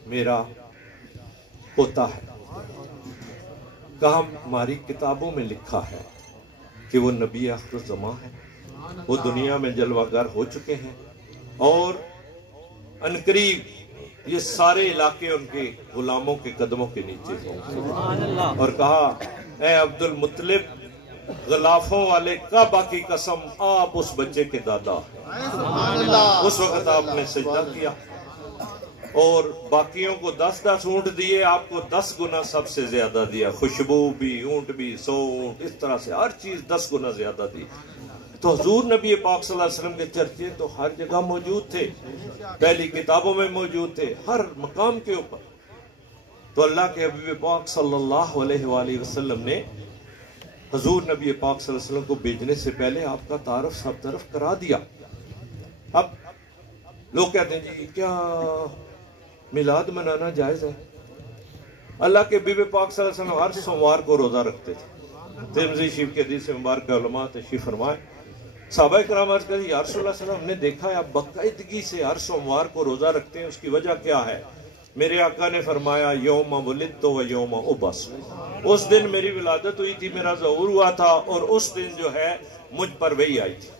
میرا پوتا ہے۔ کہا ہماری کتابوں میں لکھا ہے کہ وہ نبی آخر الزمان ہے، وہ دنیا میں جلوہ گر ہو چکے ہیں، اور عنقریب یہ سارے علاقے ان کے غلاموں کے قدموں کے نیچے ہوں۔ اور کہا اے عبد المطلب، غلافوں والے کعبہ کی قسم آپ اس بچے کے دادا ہیں۔ اس وقت آپ نے سجدہ کیا اور باقیوں کو 10 اونٹ دیے، آپ کو 10 گنا سب سے زیادہ دیا، خوشبو بھی، اونٹ بھی، 100 اونٹ، اس طرح سے ہر چیز 10 گنا زیادہ دی۔ تو حضور نبی پاک صلی اللہ علیہ وسلم کے چرچے تو ہر جگہ موجود تھے، پہلی کتابوں میں موجود تھے، ہر مقام کے اوپر۔ تو اللہ کے حبیب پاک صلی اللہ علیہ وآلہ وسلم نے حضور نبی پاک صلی اللہ علیہ وسلم کو بھیجنے سے پہلے آپ کا تعارف سب طرف کرا دیا۔ اب لوگ کہتے ہیں جی کیا میلاد منانا جائز ہے؟ اللہ کے حبیب پاک صلی اللہ علیہ وسلم ہر سوموار کو روزہ رکھتے تھے۔ ترمذی شریف کے حدیث مبارک علماء تشریف فرمائے، صحابہ کرام عرض کرتے یا رسول اللہ صلی اللہ علیہ وسلم، ہم نے دیکھا ہے آپ باقاعدگی سے ہر سوموار کو روزہ رکھتے ہیں، اس کی وجہ کیا ہے؟ میرے آقا نے فرمایا یوم ولدت و یوم ابعث، اس دن میری ولادت ہوئی تھی، میرا ظہور ہوا تھا، اور اس دن جو ہے مجھ پر وحی آئی تھی۔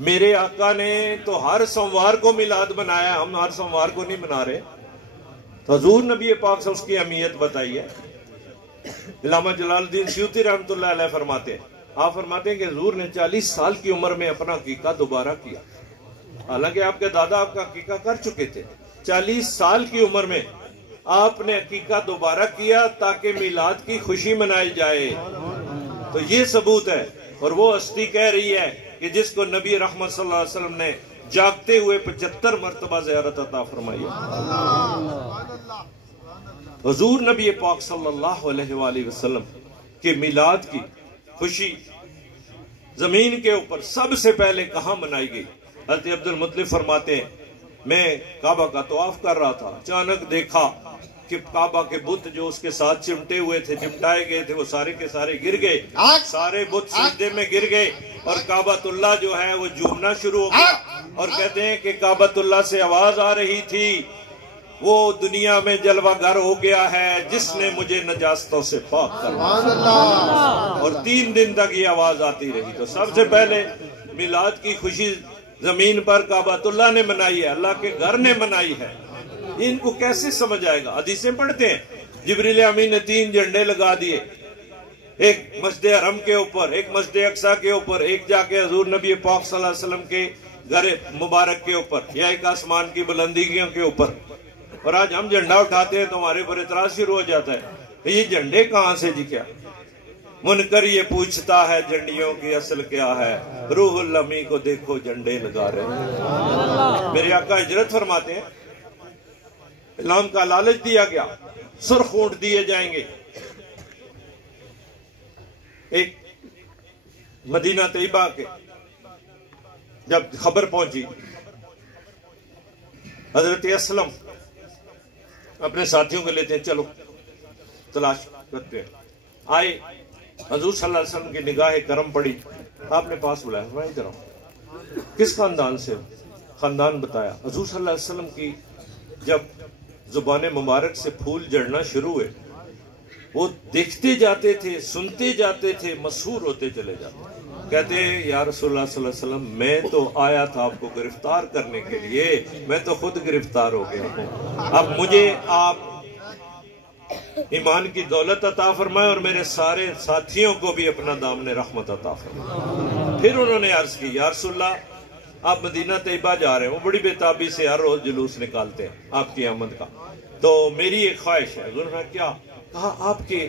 میرے آقا نے تو ہر سوموار کو میلاد منایا، ہم ہر سوموار کو نہیں منا رہے۔ تو حضور نبی پاک سے اس کی اہمیت بتائی ہے۔ علامہ جلال الدین سیوطی رحمۃ اللہ علیہ فرماتے ہیں، آپ فرماتے ہیں کہ حضور نے 40 سال کی عمر میں اپنا عقیقہ دوبارہ کیا، حالانکہ آپ کے دادا آپ کا عقیقہ کر چکے تھے۔ 40 سال کی عمر میں آپ نے عقیقہ دوبارہ کیا تاکہ میلاد کی خوشی منائی جائے۔ تو یہ ثبوت ہے، اور وہ ہستی کہہ رہی ہے کہ جس کو نبی رحمت صلی اللہ علیہ وسلم نے جاگتے ہوئے 75 مرتبہ زیارت عطا فرمائی۔ حضور نبی پاک صلی اللہ علیہ وآلہ وسلم کے میلاد کی خوشی زمین کے اوپر سب سے پہلے کہاں منائی گئی؟ حضرت عبد المطلب فرماتے ہیں میں کعبہ کا طواف کر رہا تھا، اچانک دیکھا کہ کعبہ کے بت جو اس کے ساتھ چمٹے ہوئے تھے، چمٹائے گئے تھے، وہ سارے کے سارے گر گئے، سارے بت سجدے میں گر گئے، اور کعبۃ اللہ جو ہے وہ جھومنا شروع ہو گیا، اور کہتے ہیں کہ کعبۃ اللہ سے آواز آ رہی تھی، وہ دنیا میں جلوہ گر ہو گیا ہے جس نے مجھے نجاستوں سے پاک کروایا، اور 3 دن تک یہ آواز آتی رہی۔ تو سب سے پہلے میلاد کی خوشی زمین پر کعبۃ اللہ نے منائی ہے، اللہ کے گھر نے منائی ہے۔ ان کو کیسے سمجھ آئے گا؟ حدیثیں پڑھتے ہیں، جبریل امین نے 3 جھنڈے لگا دیے، ایک مسجد حرم کے اوپر، ایک مسجد اقصی کے اوپر، ایک جا کے حضور نبی پاک صلی اللہ علیہ وسلم کے گھر مبارک کے اوپر، یا ایک آسمان کی بلندیوں کے اوپر۔ اور آج ہم جھنڈا اٹھاتے ہیں تو ہمارے پر اعتراض شروع ہو جاتا ہے، یہ جھنڈے کہاں سے جی؟ کیا منکر یہ پوچھتا ہے جھنڈیوں کی اصل کیا ہے؟ روح الامی کو دیکھو جھنڈے لگا رہے ہیں۔ میرے آقا ہجرت فرماتے ہیں، اسلام کا لالچ دیا گیا، سرخ اونٹ دیے جائیں گے۔ ایک مدینہ طیبہ کے جب خبر پہنچی، حضرت اسلم اپنے ساتھیوں کو لیتے ہیں، چلو تلاش کرتے ہیں۔ آئے، حضور صلی اللہ علیہ وسلم کی نگاہ کرم پڑی، آپ نے پاس بلایا، میں ادھر ہوں، کس خاندان سے؟ خاندان بتایا۔ حضور صلی اللہ علیہ وسلم کی جب زبان مبارک سے پھول جڑنا شروع ہوئے، وہ دیکھتے جاتے تھے، سنتے جاتے تھے، مسحور ہوتے چلے جاتے۔ کہتے ہیں یا رسول اللہ صلی اللہ علیہ وسلم، میں تو آیا تھا آپ کو گرفتار کرنے کے لیے، میں تو خود گرفتار ہو گیا ہوں، اب مجھے آپ ایمان کی دولت عطا فرمائے اور میرے سارے ساتھیوں کو بھی اپنا دامن رحمت عطا فرمائے۔ پھر انہوں نے عرض کی، یا رسول اللہ آپ مدینہ طیبہ جا رہے ہیں، وہ بڑی بےتابی سے ہر روز جلوس نکالتے ہیں آپ کی آمد کا، تو میری ایک خواہش ہے۔ حضور نے کیا کہا؟ آپ کے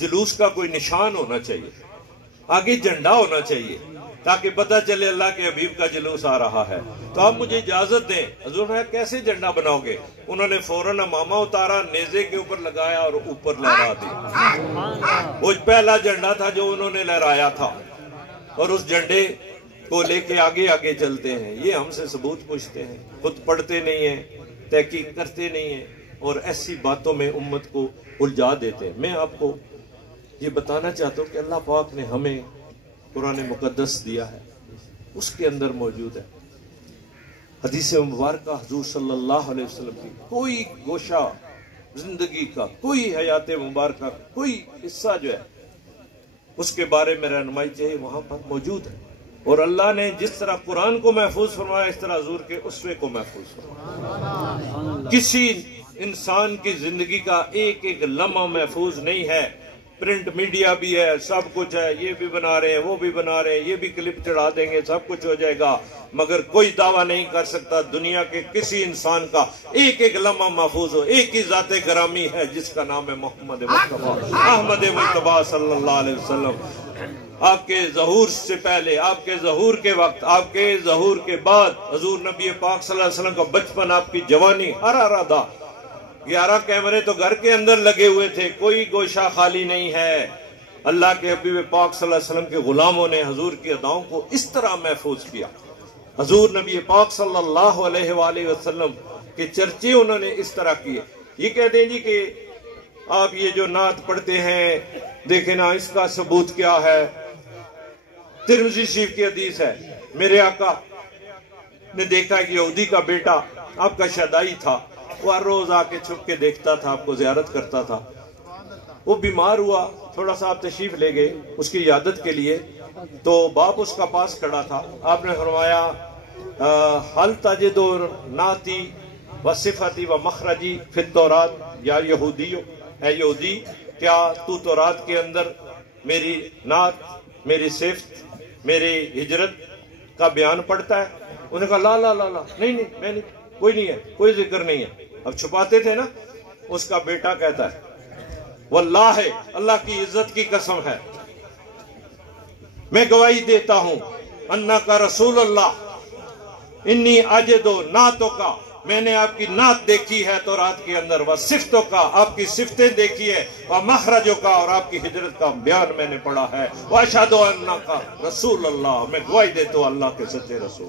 جلوس کا کوئی نشان ہونا چاہیے، آگے جھنڈا ہونا چاہیے، تاکہ پتہ چلے اللہ کے حبیب کا جلوس آ رہا ہے، تو آپ مجھے اجازت دیں۔ حضور نے کیسے جھنڈا بناؤ گے؟ انہوں نے فوراً امامہ اتارا، نیزے کے اوپر لگایا اور اوپر لہرا دی۔ وہ پہلا جھنڈا تھا جو انہوں نے لہرایا تھا، اور اس جھنڈے کو لے کے آگے آگے چلتے ہیں۔ یہ ہم سے ثبوت پوچھتے ہیں، خود پڑھتے نہیں ہیں، تحقیق کرتے نہیں ہیں، اور ایسی باتوں میں امت کو الجھا دیتے ہیں۔ میں آپ کو یہ بتانا چاہتا ہوں کہ اللہ پاک نے ہمیں قرآن مقدس دیا ہے، اس کے اندر موجود ہے حدیث مبارکہ حضور صلی اللہ علیہ وسلم کی کوئی گوشہ زندگی کا، کوئی حیات مبارکہ کوئی حصہ جو ہے اس کے بارے میں رہنمائی چاہیے، وہاں پر موجود ہے۔ اور اللہ نے جس طرح قرآن کو محفوظ فرمایا، اس طرح حضور کے اسوے کو محفوظ فرمایا۔ کسی انسان کی زندگی کا ایک ایک لمحہ محفوظ نہیں ہے۔ پرنٹ میڈیا بھی ہے، سب کچھ ہے، یہ بھی بنا رہے ہیں، وہ بھی بنا رہے ہیں، یہ بھی کلپ چڑھا دیں گے، سب کچھ ہو جائے گا، مگر کوئی دعویٰ نہیں کر سکتا دنیا کے کسی انسان کا ایک ایک لمحہ محفوظ ہو۔ ایک ہی ذات گرامی ہے جس کا نام ہے محمد مصطفیٰ احمد مصطفیٰ صلی اللہ علیہ وسلم۔ آپ کے ظہور سے پہلے، آپ کے ظہور کے وقت، آپ کے ظہور کے بعد، حضور نبی پاک صلی اللہ علیہ وسلم کا بچپن، آپ کی جوانی، ہر تھا۔ 11 کیمرے تو گھر کے اندر لگے ہوئے تھے، کوئی گوشہ خالی نہیں ہے۔ اللہ کے حبیب پاک صلی اللہ علیہ وسلم کے غلاموں نے حضور کی اداؤں کو اس طرح محفوظ کیا۔ حضور نبی پاک صلی اللہ علیہ وآلہ وسلم کے چرچے انہوں نے اس طرح کیے۔ یہ کہتے ہیں جی کہ آپ یہ جو نعت پڑھتے ہیں، دیکھیں نا اس کا ثبوت کیا ہے؟ ترمذی شریف کی حدیث ہے، میرے آقا نے دیکھا کہ یہودی کا بیٹا آپ کا شدائی تھا، وہ ہر روز آ کے چھپ کے دیکھتا تھا، آپ کو زیارت کرتا تھا۔ وہ بیمار ہوا، تھوڑا سا آپ تشریف لے گئے اس کی عیادت کے لیے، تو باپ اس کا پاس کھڑا تھا۔ آپ نے فرمایا حل تجد نعتی و صفتی و مخرجی فی التورات یا یہودیو، اے یہودی کیا تو تورات کے اندر میری نعت، میری صفت، میری ہجرت کا بیان پڑھتا ہے؟ انہوں نے کہا لا لا لا لا، نہیں نہیں، میں نہیں، کوئی نہیں ہے، کوئی ذکر نہیں ہے۔ اب چھپاتے تھے نا۔ اس کا بیٹا کہتا ہے واللہ، اللہ کی عزت کی قسم ہے، میں گواہی دیتا ہوں انکا رسول اللہ، انی اجدو نعتوں کا، میں نے آپ کی نعت دیکھی ہے تورات کے اندر، وہ صفتوں کا، آپ کی صفتیں دیکھی ہے، وہ مخرجوں کا، اور آپ کی ہجرت کا بیان میں نے پڑھا ہے، واشہد انکا رسول اللہ، میں گواہی دیتا ہوں اللہ کے سچے رسول۔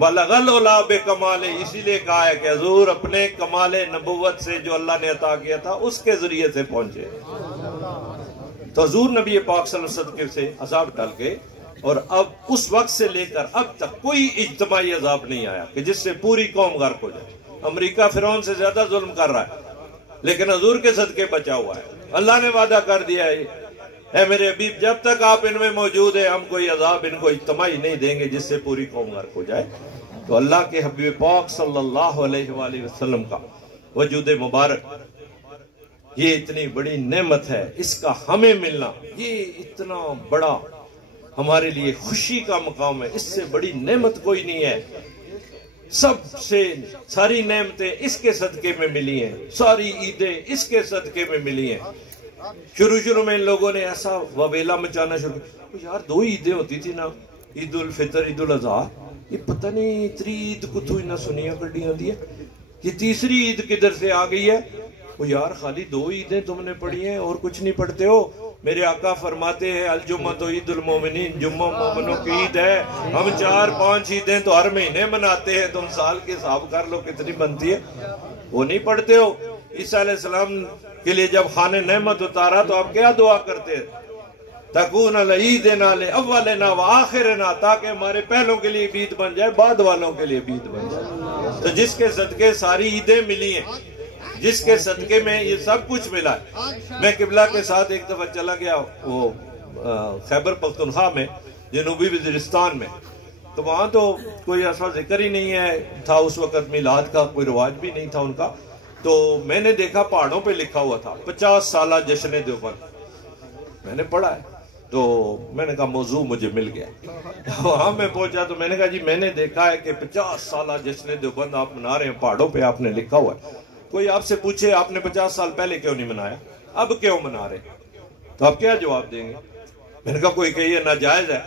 وَلَغَلْ عُلَا بِكَمَالِ، اسی لیے کہا ہے کہ حضور اپنے کمال نبوت سے جو اللہ نے عطا کیا تھا اس کے ذریعے سے پہنچے. تو حضور نبی پاک صلی اللہ علیہ وسلم سے عذاب ٹل گئے، اور اب اس وقت سے لے کر اب تک کوئی اجتماعی عذاب نہیں آیا کہ جس سے پوری قوم غرق ہو جائے. امریکہ فرعون سے زیادہ ظلم کر رہا ہے لیکن حضور کے صدقے بچا ہوا ہے. اللہ نے وعدہ کر دیا ہے اے میرے حبیب جب تک آپ ان میں موجود ہیں ہم کوئی عذاب ان کو اجتماعی نہیں دیں گے جس سے پوری قوم غرق ہو جائے. تو اللہ کے حبیب پاک صلی اللہ علیہ وآلہ وسلم کا وجود مبارک یہ اتنی بڑی نعمت ہے، اس کا ہمیں ملنا یہ اتنا بڑا ہمارے لیے خوشی کا مقام ہے. اس سے بڑی نعمت کوئی نہیں ہے. سب سے ساری نعمتیں اس کے صدقے میں ملی ہیں، ساری عیدیں اس کے صدقے میں ملی ہیں. شروع میں ان لوگوں نے ایسا وبیلا مچانا شروع کیا، یار 2 عیدیں ہوتی تھی نا، عید الفطر عید الاضحیٰ، یہ پتہ نہیں اتنی عید کو تو نہ سنیا کڑی آتی ہے، یہ تیسری عید کدھر سے آ گئی ہے؟ وہ یار خالی 2 عیدیں تم نے پڑھی ہیں اور کچھ نہیں پڑھتے ہو. میرے آقا فرماتے ہیں الجمعہ تو عید المومنین، جمعہ مومنوں کی عید ہے. ہم 4-5 عیدیں تو ہر مہینے مناتے ہیں، تم سال کے حساب کر لو کتنی بنتی ہے. وہ نہیں پڑھتے ہو. عیسیٰ علیہ السلام کے لیے جب خانہ نعمت اتارا تو آپ کیا دعا کرتے ہیں؟ تکون لعیدنا لاولنا وآخرنا، تاکہ ہمارے پہلوں کے لیے عید بن جائے بعد والوں کے لیے عید بن جائے. تو جس کے صدقے ساری عیدیں ملی ہیں، جس کے صدقے میں یہ سب کچھ ملا ہے. میں قبلہ کے ساتھ ایک دفعہ چلا گیا وہ خیبر پختونخوا میں، جنوبی وزیرستان میں. تو وہاں تو کوئی ایسا ذکر ہی نہیں ہے تھا اس وقت، میلاد کا کوئی رواج بھی نہیں تھا ان کا. تو میں نے دیکھا پہاڑوں پہ لکھا ہوا تھا 50 سالہ جشن دیوبند. میں نے پڑھا ہے تو میں نے کہا موضوع مجھے مل گیا. وہاں میں پہنچا تو میں نے کہا جی میں نے دیکھا ہے کہ 50 سالہ جشن دیوبند آپ منا رہے ہیں، پہاڑوں پہ آپ نے لکھا ہوا ہے. کوئی آپ سے پوچھے آپ نے 50 سال پہلے کیوں نہیں منایا، اب کیوں منا رہے، تو آپ کیا جواب دیں گے؟ میں نے کہا کوئی کہ یہ ناجائز ہے،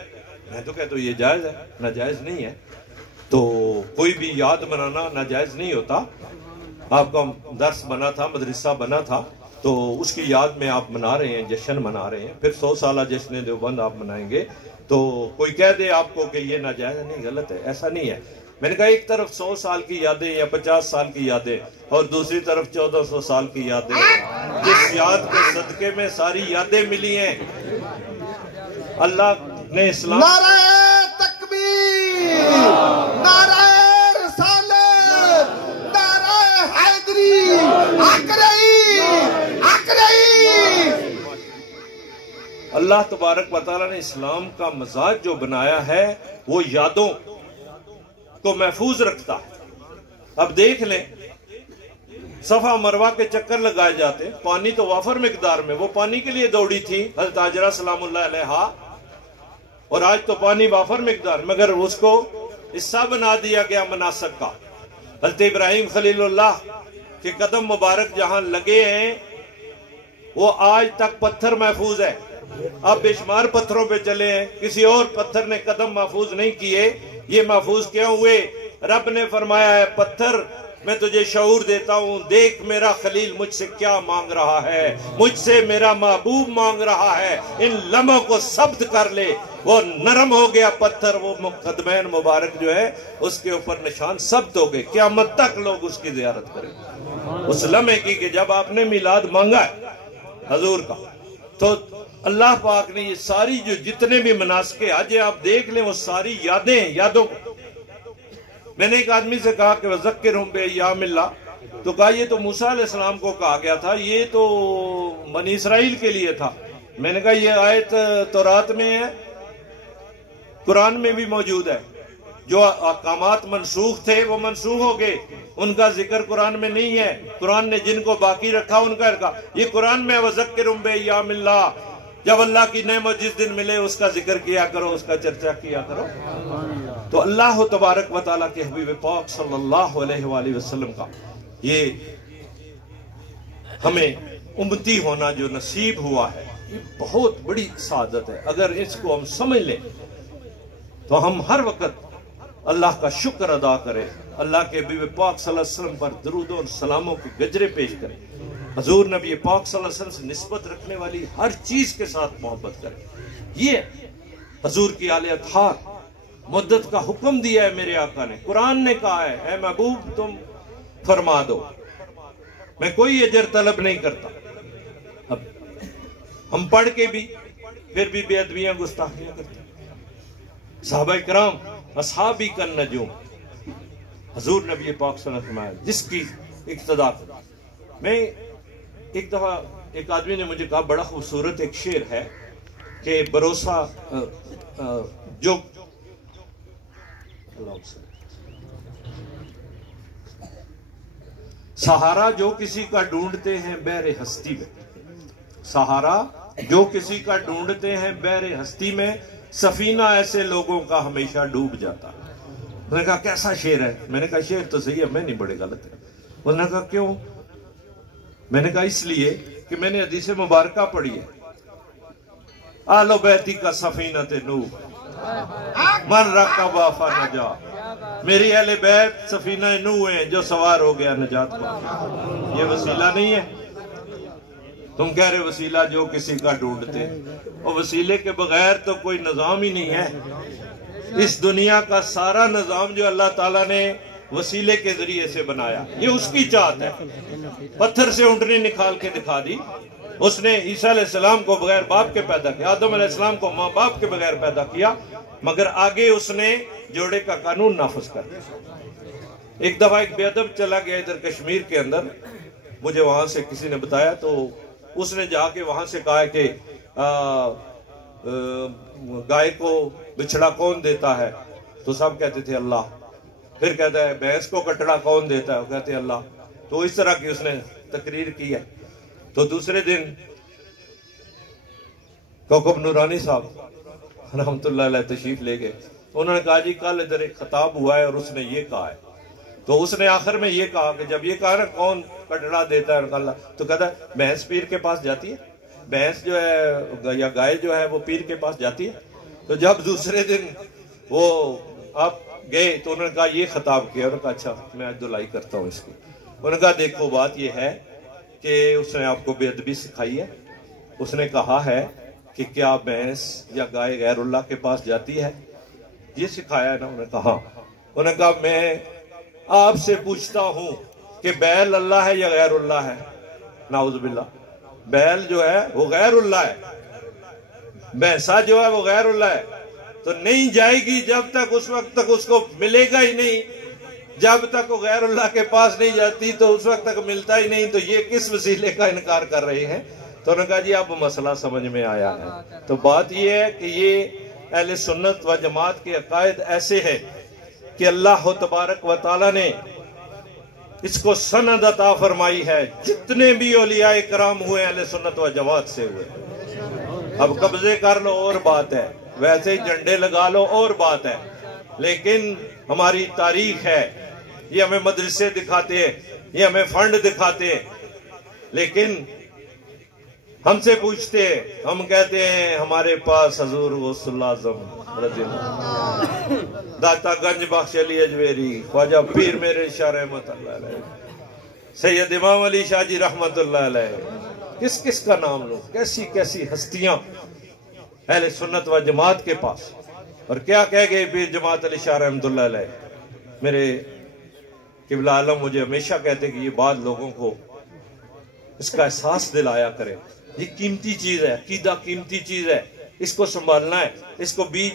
میں تو کہتا ہوں یہ جائز ہے، ناجائز نہیں ہے. تو کوئی بھی یاد منانا ناجائز نہیں ہوتا. آپ کا درس بنا تھا، مدرسہ بنا تھا، تو اس کی یاد میں آپ منا رہے ہیں، جشن منا رہے ہیں. پھر 100 سالہ جشن دیوبند آپ منائیں گے تو کوئی کہہ دے آپ کو کہ یہ ناجائز ہے، نہیں غلط ہے، ایسا نہیں ہے. میں نے کہا ایک طرف 100 سال کی یادیں یا 50 سال کی یادیں اور دوسری طرف 1400 سال کی یادیں، جس یاد کے صدقے میں ساری یادیں ملی ہیں. اللہ نے اسلام نعرہ تکبیر، نعرہ رسالت، نعرہ حیدری، حق رہی، حق رہی. اللہ تبارک و تعالیٰ نے اسلام کا مزاج جو بنایا ہے وہ یادوں کو محفوظ رکھتا ہے. اب دیکھ لیں صفا مروہ کے چکر لگائے جاتے، پانی تو وافر مقدار میں، وہ پانی کے لیے دوڑی تھی حضرت ہاجرہ سلام اللہ علیہا، اور آج تو پانی وافر مقدار، مگر اس کو حصہ بنا دیا گیا مناسک کا. حضرت ابراہیم خلیل اللہ کے قدم مبارک جہاں لگے ہیں وہ آج تک پتھر محفوظ ہے. اب بے شمار پتھروں پہ چلے ہیں، کسی اور پتھر نے قدم محفوظ نہیں کیے. یہ محفوظ کیوں ہوئے؟ رب نے فرمایا ہے پتھر میں تجھے شعور دیتا ہوں، دیکھ میرا خلیل مجھ سے کیا مانگ رہا ہے، مجھ سے میرا محبوب مانگ رہا ہے، ان لمحوں کو ثبت کر لے. وہ نرم ہو گیا پتھر، وہ قدمین مبارک جو ہے اس کے اوپر نشان ثبت ہو گئے، قیامت تک لوگ اس کی زیارت کریں اس لمحے کی کہ جب آپ نے میلاد مانگا ہے حضور کا. تو اللہ پاک نے یہ ساری جو جتنے بھی مناسک حج آپ دیکھ لیں وہ ساری یادوں کو. میں نے ایک آدمی سے کہا کہ وَذَكِّرْهُمْ بِأَيَّامِ اللَّهِ، تو کہا یہ تو موسیٰ علیہ السلام کو کہا گیا تھا، یہ تو بنی اسرائیل کے لیے تھا. میں نے کہا یہ آیت تورات میں ہے، قرآن میں بھی موجود ہے. جو احکامات منسوخ تھے وہ منسوخ ہو گئے، ان کا ذکر قرآن میں نہیں ہے. قرآن نے جن کو باقی رکھا ان کا رکھا. یہ قرآن میں وَذَكِّرْهُمْ بِأَيَّامِ اللَّهِ، جب اللہ کی نعمت جس دن ملے اس کا ذکر کیا کرو، اس کا چرچا کیا کرو. تو اللہ تبارک و تعالیٰ کے حبیب پاک صلی اللہ علیہ وآلہ وسلم کا یہ ہمیں امتی ہونا جو نصیب ہوا ہے یہ بہت بڑی سعادت ہے. اگر اس کو ہم سمجھ لیں تو ہم ہر وقت اللہ کا شکر ادا کریں، اللہ کے حبیب پاک صلی اللہ علیہ وسلم پر درود و سلاموں کے گجرے پیش کریں، حضور نبی پاک صلی اللہ علیہ وسلم سے نسبت رکھنے والی ہر چیز کے ساتھ محبت کریں. یہ حضور کی آل اطہار مدت کا حکم دیا ہے میرے آقا نے، قرآن نے کہا ہے اے محبوب تم فرما دو، میں کوئی اجر طلب نہیں کرتا۔ اب ہم پڑھ کے بھی پھر بھی بے ادبیاں گستاخیاں کرتے ہیں۔ صحابہ کرام اصحابی کن نجوم، حضور نبی پاک صلی اللہ علیہ وسلم جس کی اقتدا کرو۔ میں ایک دفعہ ایک آدمی نے مجھے کہا بڑا خوبصورت ایک شعر ہے کہ بھروسہ جو سہارا جو کسی کا ڈھونڈتے ہیں بحر ہستی میں، سہارا جو کسی کا ڈھونڈتے ہیں بحر ہستی میں، سفینہ ایسے لوگوں کا ہمیشہ ڈوب جاتا ہے۔ میں نے کہا کیسا شعر ہے؟ میں نے کہا شعر تو صحیح ہے، میں نہیں بڑے غلط ہے۔ انہوں نے کہا کیوں؟ میں نے کہا اس لیے کہ میں نے حدیث مبارکہ پڑھی ہے، آل بیتی کا سفینۃ نوح من رکب فنجا، میری اہل بیت سفینہ نوح ہیں جو سوار ہو گیا نجات پا۔ یہ وسیلہ نہیں ہے؟ تم کہہ رہے وسیلہ جو کسی کا ڈھونڈتے، اور وسیلے کے بغیر تو کوئی نظام ہی نہیں ہے۔ اس دنیا کا سارا نظام جو اللہ تعالیٰ نے وسیلے کے ذریعے سے بنایا، یہ اس کی چاہت ہے۔ پتھر سے اونٹنی نکال کے دکھا دی، اس نے عیسیٰ علیہ السلام کو بغیر باپ کے پیدا کیا، آدم علیہ السلام کو ماں باپ کے بغیر پیدا کیا، مگر آگے اس نے جوڑے کا قانون نافذ کر دیا۔ ایک دفعہ ایک بے ادب چلا گیا ادھر کشمیر کے اندر، مجھے وہاں سے کسی نے بتایا، تو اس نے جا کے وہاں سے کہا کہ گائے کو بچھڑا کون دیتا ہے؟ تو سب کہتے تھے اللہ۔ پھر کہتا ہے بھینس کو کٹڑا کون دیتا ہے؟ وہ کہتے اللہ۔ تو اس طرح کی اس نے تقریر کی ہے۔ تو دوسرے دن کوکب نورانی صاحب رحمت اللہ علیہ تشریف لے گئے، انہوں نے کہا جی کل ادھر ایک خطاب ہوا ہے اور اس نے یہ کہا ہے۔ تو اس نے آخر میں یہ کہا کہ جب یہ کہا نا کون کٹڑا دیتا ہے اللہ، تو کہتا ہے بھینس پیر کے پاس جاتی ہے، بھینس جو ہے یا گائے جو ہے وہ پیر کے پاس جاتی ہے۔ تو جب دوسرے دن وہ آپ گئے تو انہوں نے کہا یہ خطاب کیا، انہوں نے کہا اچھا میں آج دلائی کرتا ہوں اس کی۔ انہوں نے کہا دیکھو بات یہ ہے کہ اس نے آپ کو بے ادبی سکھائی ہے، اس نے کہا ہے کہ کیا بھینس یا گائے غیر اللہ کے پاس جاتی ہے، یہ سکھایا ہے نا؟ انہوں نے کہا ہاں۔ انہوں نے کہا میں آپ سے پوچھتا ہوں کہ بیل اللہ ہے یا غیر اللہ ہے؟ نعوذ باللہ، بیل جو ہے وہ غیر اللہ ہے، بھینسا جو ہے وہ غیر اللہ ہے۔ تو نہیں جائے گی جب تک، اس وقت تک اس کو ملے گا ہی نہیں، جب تک وہ غیر اللہ کے پاس نہیں جاتی تو اس وقت تک ملتا ہی نہیں۔ تو یہ کس وسیلے کا انکار کر رہے ہیں؟ تو انہوں نے کہا جی اب مسئلہ سمجھ میں آیا ہے۔ تو بات یہ ہے کہ یہ اہل سنت و جماعت کے عقائد ایسے ہیں کہ اللہ تبارک و تعالی نے اس کو سند عطا فرمائی ہے۔ جتنے بھی اولیاء کرام ہوئے اہل سنت و جماعت سے ہوئے۔ اب قبضے کر لو اور بات ہے، ویسے جھنڈے لگا لو اور بات ہے، لیکن ہماری تاریخ ہے، یہ ہمیں مدرسے دکھاتے ہیں، یہ ہمیں فنڈ دکھاتے ہیں، لیکن ہم سے پوچھتے ہیں، ہم کہتے ہیں ہمارے پاس حضور غوث اللہ اعظم رضی اللہ، داتا گنج بخش علی اجمیری، خواجہ پیر میرے شاہ رحمت اللہ علیہ، سید امام علی شاہ جی رحمت اللہ علیہ، کس کس کا نام لوں، کیسی کیسی ہستیاں اہل سنت و جماعت کے پاس۔ اور کیا کہہ گئے پیر جماعت علی شاہ رحمت اللہ علیہ؟ میرے قبلہ عالم مجھے ہمیشہ کہتے کہ یہ بات لوگوں کو اس کا احساس دلایا کرے، یہ قیمتی چیز ہے، عقیدہ قیمتی چیز ہے، اس کو سنبھالنا ہے، اس کو بیج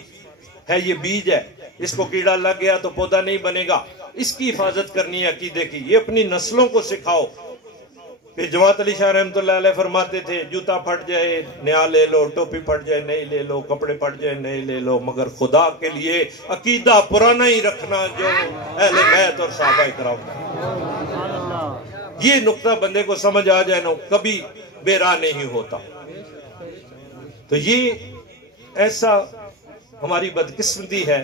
ہے، یہ بیج ہے، اس کو کیڑا لگ گیا تو پودا نہیں بنے گا، اس کی حفاظت کرنی ہے عقیدے کی، یہ اپنی نسلوں کو سکھاؤ۔ پھر جماعت علی شاہ رحمت اللہ علیہ فرماتے تھے جوتا پھٹ جائے نیا لے لو، ٹوپی پھٹ جائے نئی لے لو، کپڑے پھٹ جائے نئے لے لو، مگر خدا کے لیے عقیدہ پرانا ہی رکھنا جو اہل بیت اور صحابہ کرام۔ یہ نقطہ بندے کو سمجھ آ جائے نا، کبھی بے راہ نہیں ہوتا۔ تو یہ ایسا ہماری بدقسمتی ہے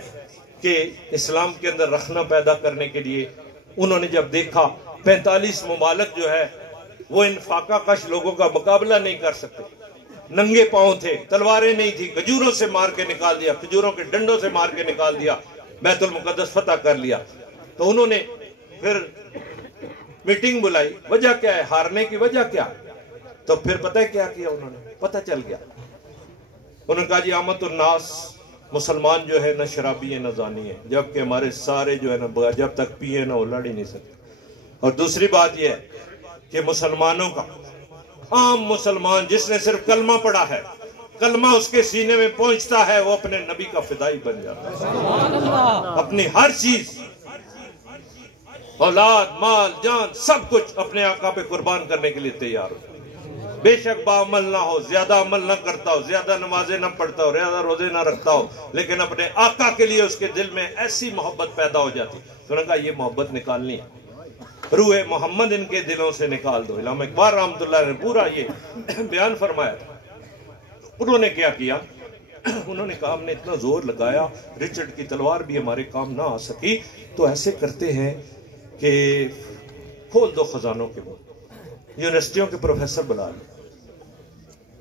کہ اسلام کے اندر رکھنا پیدا کرنے کے لیے انہوں نے جب دیکھا 45 ممالک جو ہے وہ ان فاقہ کش لوگوں کا مقابلہ نہیں کر سکتے، ننگے پاؤں تھے، تلواریں نہیں تھی، کھجوروں سے مار کے نکال دیا، کھجوروں کے ڈنڈوں سے مار کے نکال دیا، بیت المقدس فتح کر لیا۔ تو انہوں نے پھر میٹنگ بلائی، وجہ کیا ہے، ہارنے کی وجہ کیا؟ تو پھر پتہ کیا کیا انہوں نے؟ پتہ چل گیا، انہوں نے کہا جی آمد الناس مسلمان جو ہے نہ شرابی ہے نہ زانی ہے، جبکہ ہمارے سارے جو ہے نا جب تک پیے نہ وہ لڑ ہی نہیں سکتے۔ اور دوسری بات یہ ہے کہ مسلمانوں کا، عام مسلمان جس نے صرف کلمہ پڑھا ہے، کلمہ اس کے سینے میں پہنچتا ہے، وہ اپنے نبی کا فدائی بن جاتا ہے، اپنی ہر چیز، اولاد، مال، جان، سب کچھ اپنے آقا پہ قربان کرنے کے لیے تیار ہو۔ بے شک با عمل نہ ہو، زیادہ عمل نہ کرتا ہو، زیادہ نمازیں نہ پڑھتا ہو، زیادہ روزے نہ رکھتا ہو، لیکن اپنے آقا کے لیے اس کے دل میں ایسی محبت پیدا ہو جاتی۔ تو نے کہا یہ محبت نکالنی ہے، روح محمد ان کے دلوں سے نکال دو۔ علامہ اقبال رحمۃ اللہ نے پورا یہ بیان فرمایا تھا۔ انہوں نے کیا کیا؟ انہوں نے کہا ہم نے اتنا زور لگایا، رچرڈ کی تلوار بھی ہمارے کام نہ آ سکی، تو ایسے کرتے ہیں کہ کھول دو خزانوں کے منہ، یونیورسٹیوں کے پروفیسر بلا لیں۔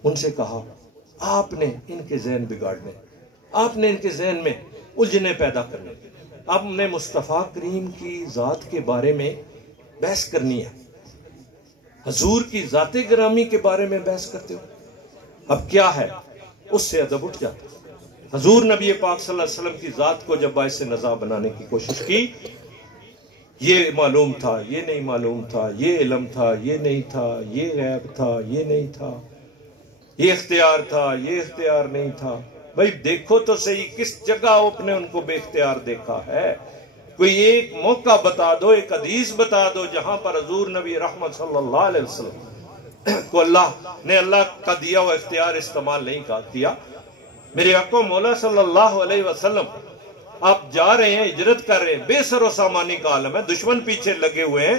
ان سے کہا آپ نے ان کے ذہن بگاڑنے، آپ نے ان کے ذہن میں الجھنیں پیدا کرنے، آپ نے مصطفیٰ کریم کی ذات کے بارے میں بحث کرنی ہے، حضور کی ذات گرامی کے بارے میں بحث کرتے ہو۔ اب کیا ہے، اس سے ادب اٹھ جاتا ہے۔ حضور نبی پاک صلی اللہ علیہ وسلم کی ذات کو جب باعث نزاع بنانے کی کوشش کی، یہ معلوم تھا، یہ نہیں معلوم تھا، یہ علم تھا، یہ نہیں تھا، یہ غیب تھا، یہ نہیں تھا، یہ اختیار تھا، یہ اختیار نہیں تھا۔ بھائی دیکھو تو صحیح کس جگہ آپ نے ان کو بے اختیار دیکھا ہے؟ کوئی ایک موقع بتا دو، ایک حدیث بتا دو جہاں پر حضور نبی رحمت صلی اللہ علیہ وسلم کو اللہ کا دیا ہوا اختیار استعمال نہیں کیا۔ میرے آقا مولا صلی اللہ علیہ وسلم، آپ جا رہے ہیں، ہجرت کر رہے ہیں، بے سر و سامانی کا عالم ہے، دشمن پیچھے لگے ہوئے ہیں،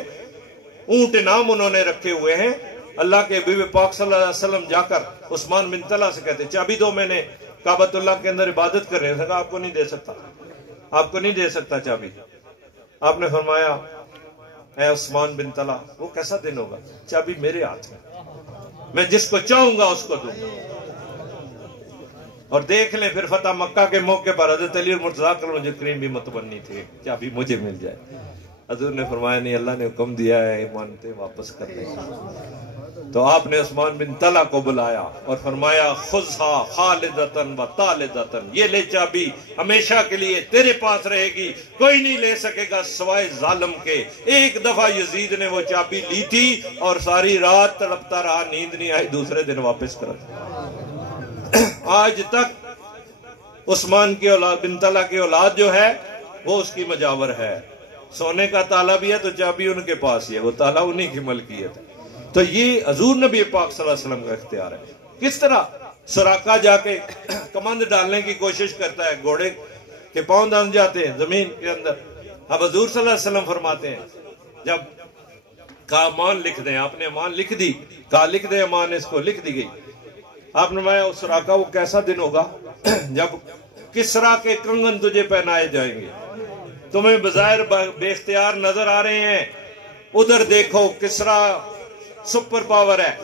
اونٹ نام انہوں نے رکھے ہوئے ہیں۔ اللہ کے حبیب پاک صلی اللہ علیہ وسلم جا کر عثمان بن طلحہ سے کہتے چابی دو، میں نے کعبۃ اللہ کے اندر عبادت کر رہے ہیں۔ آپ کو نہیں دے سکتا، آپ کو نہیں دے سکتا چابی۔ آپ نے فرمایا اے عثمان بن طلحہ، وہ کیسا دن ہوگا، چابی میرے ہاتھ میں، میں جس کو چاہوں گا اس کو دوں گا۔ اور دیکھ لیں پھر فتح مکہ کے موقع پر حضرت علی اور مرتضیٰ کریم بھی متمنی تھے چابی مجھے مل جائے۔ حضور نے فرمایا نہیں، اللہ نے حکم دیا ہے مانتے واپس کرنے کا۔ تو آپ نے عثمان بن طلحہ کو بلایا اور فرمایا خذھا خالدتن و طالدتن، یہ لے چابی، ہمیشہ کے لیے تیرے پاس رہے گی، کوئی نہیں لے سکے گا سوائے ظالم کے۔ ایک دفعہ یزید نے وہ چابی لی تھی اور ساری رات تڑپتا رہا، نیند نہیں آئی، دوسرے دن واپس کر دیا۔ آج تک عثمان کی اولاد بن طلحہ کی اولاد جو ہے وہ اس کی مجاور ہے۔ سونے کا تالا بھی ہے تو چابی ان کے پاس ہی ہے، وہ تالا انہی کی ملکیت ہے۔ تو یہ حضور نبی پاک صلی اللہ علیہ وسلم کا اختیار ہے۔ کس طرح سراقہ جا کے کمند ڈالنے کی کوشش کرتا ہے، گھوڑے کے پاؤں دم جاتے ہیں زمین کے اندر۔ اب حضور صلی اللہ علیہ وسلم فرماتے ہیں جب کہا امان لکھ دیں، آپ نے امان لکھ دی، کہا لکھ دیں امان، اس کو لکھ دی گئی۔ آپ نے فرمایا اس سراقہ وہ کیسا دن ہوگا جب کسرا کے کنگن تجھے پہنائے جائیں گے، تمہیں بظاہر بے اختیار نظر آ رہے ہیں، ادھر دیکھو کسرا سپر پاور ہے۔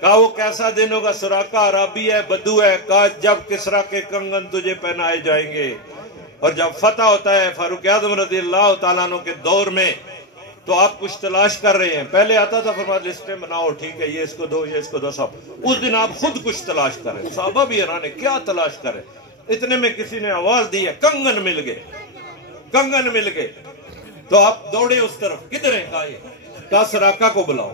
کہا وہ کیسا دن ہوگا، سراقہ عربی ہے، بدو ہے، کہا جب کسرا کے کنگن تجھے پہنائے جائیں گے۔ اور جب فتح ہوتا ہے فاروق اعظم رضی اللہ تعالیٰ عنہ کے دور میں، تو آپ کچھ تلاش کر رہے ہیں، پہلے آتا تھا فرمایا لسٹیں بناؤ، ٹھیک ہے یہ اس کو دو، یہ اس کو دو، سب۔ اس دن آپ خود کچھ تلاش کر رہے ہیں، صحابہ بھی حیران ہے کیا تلاش کر رہے ہیں۔ اتنے میں کسی نے آواز دی ہے کنگن مل گئے، کنگن مل گئے۔ تو آپ دوڑے اس طرف، کدھر ہیں، کہا سراقہ کو بلاؤ۔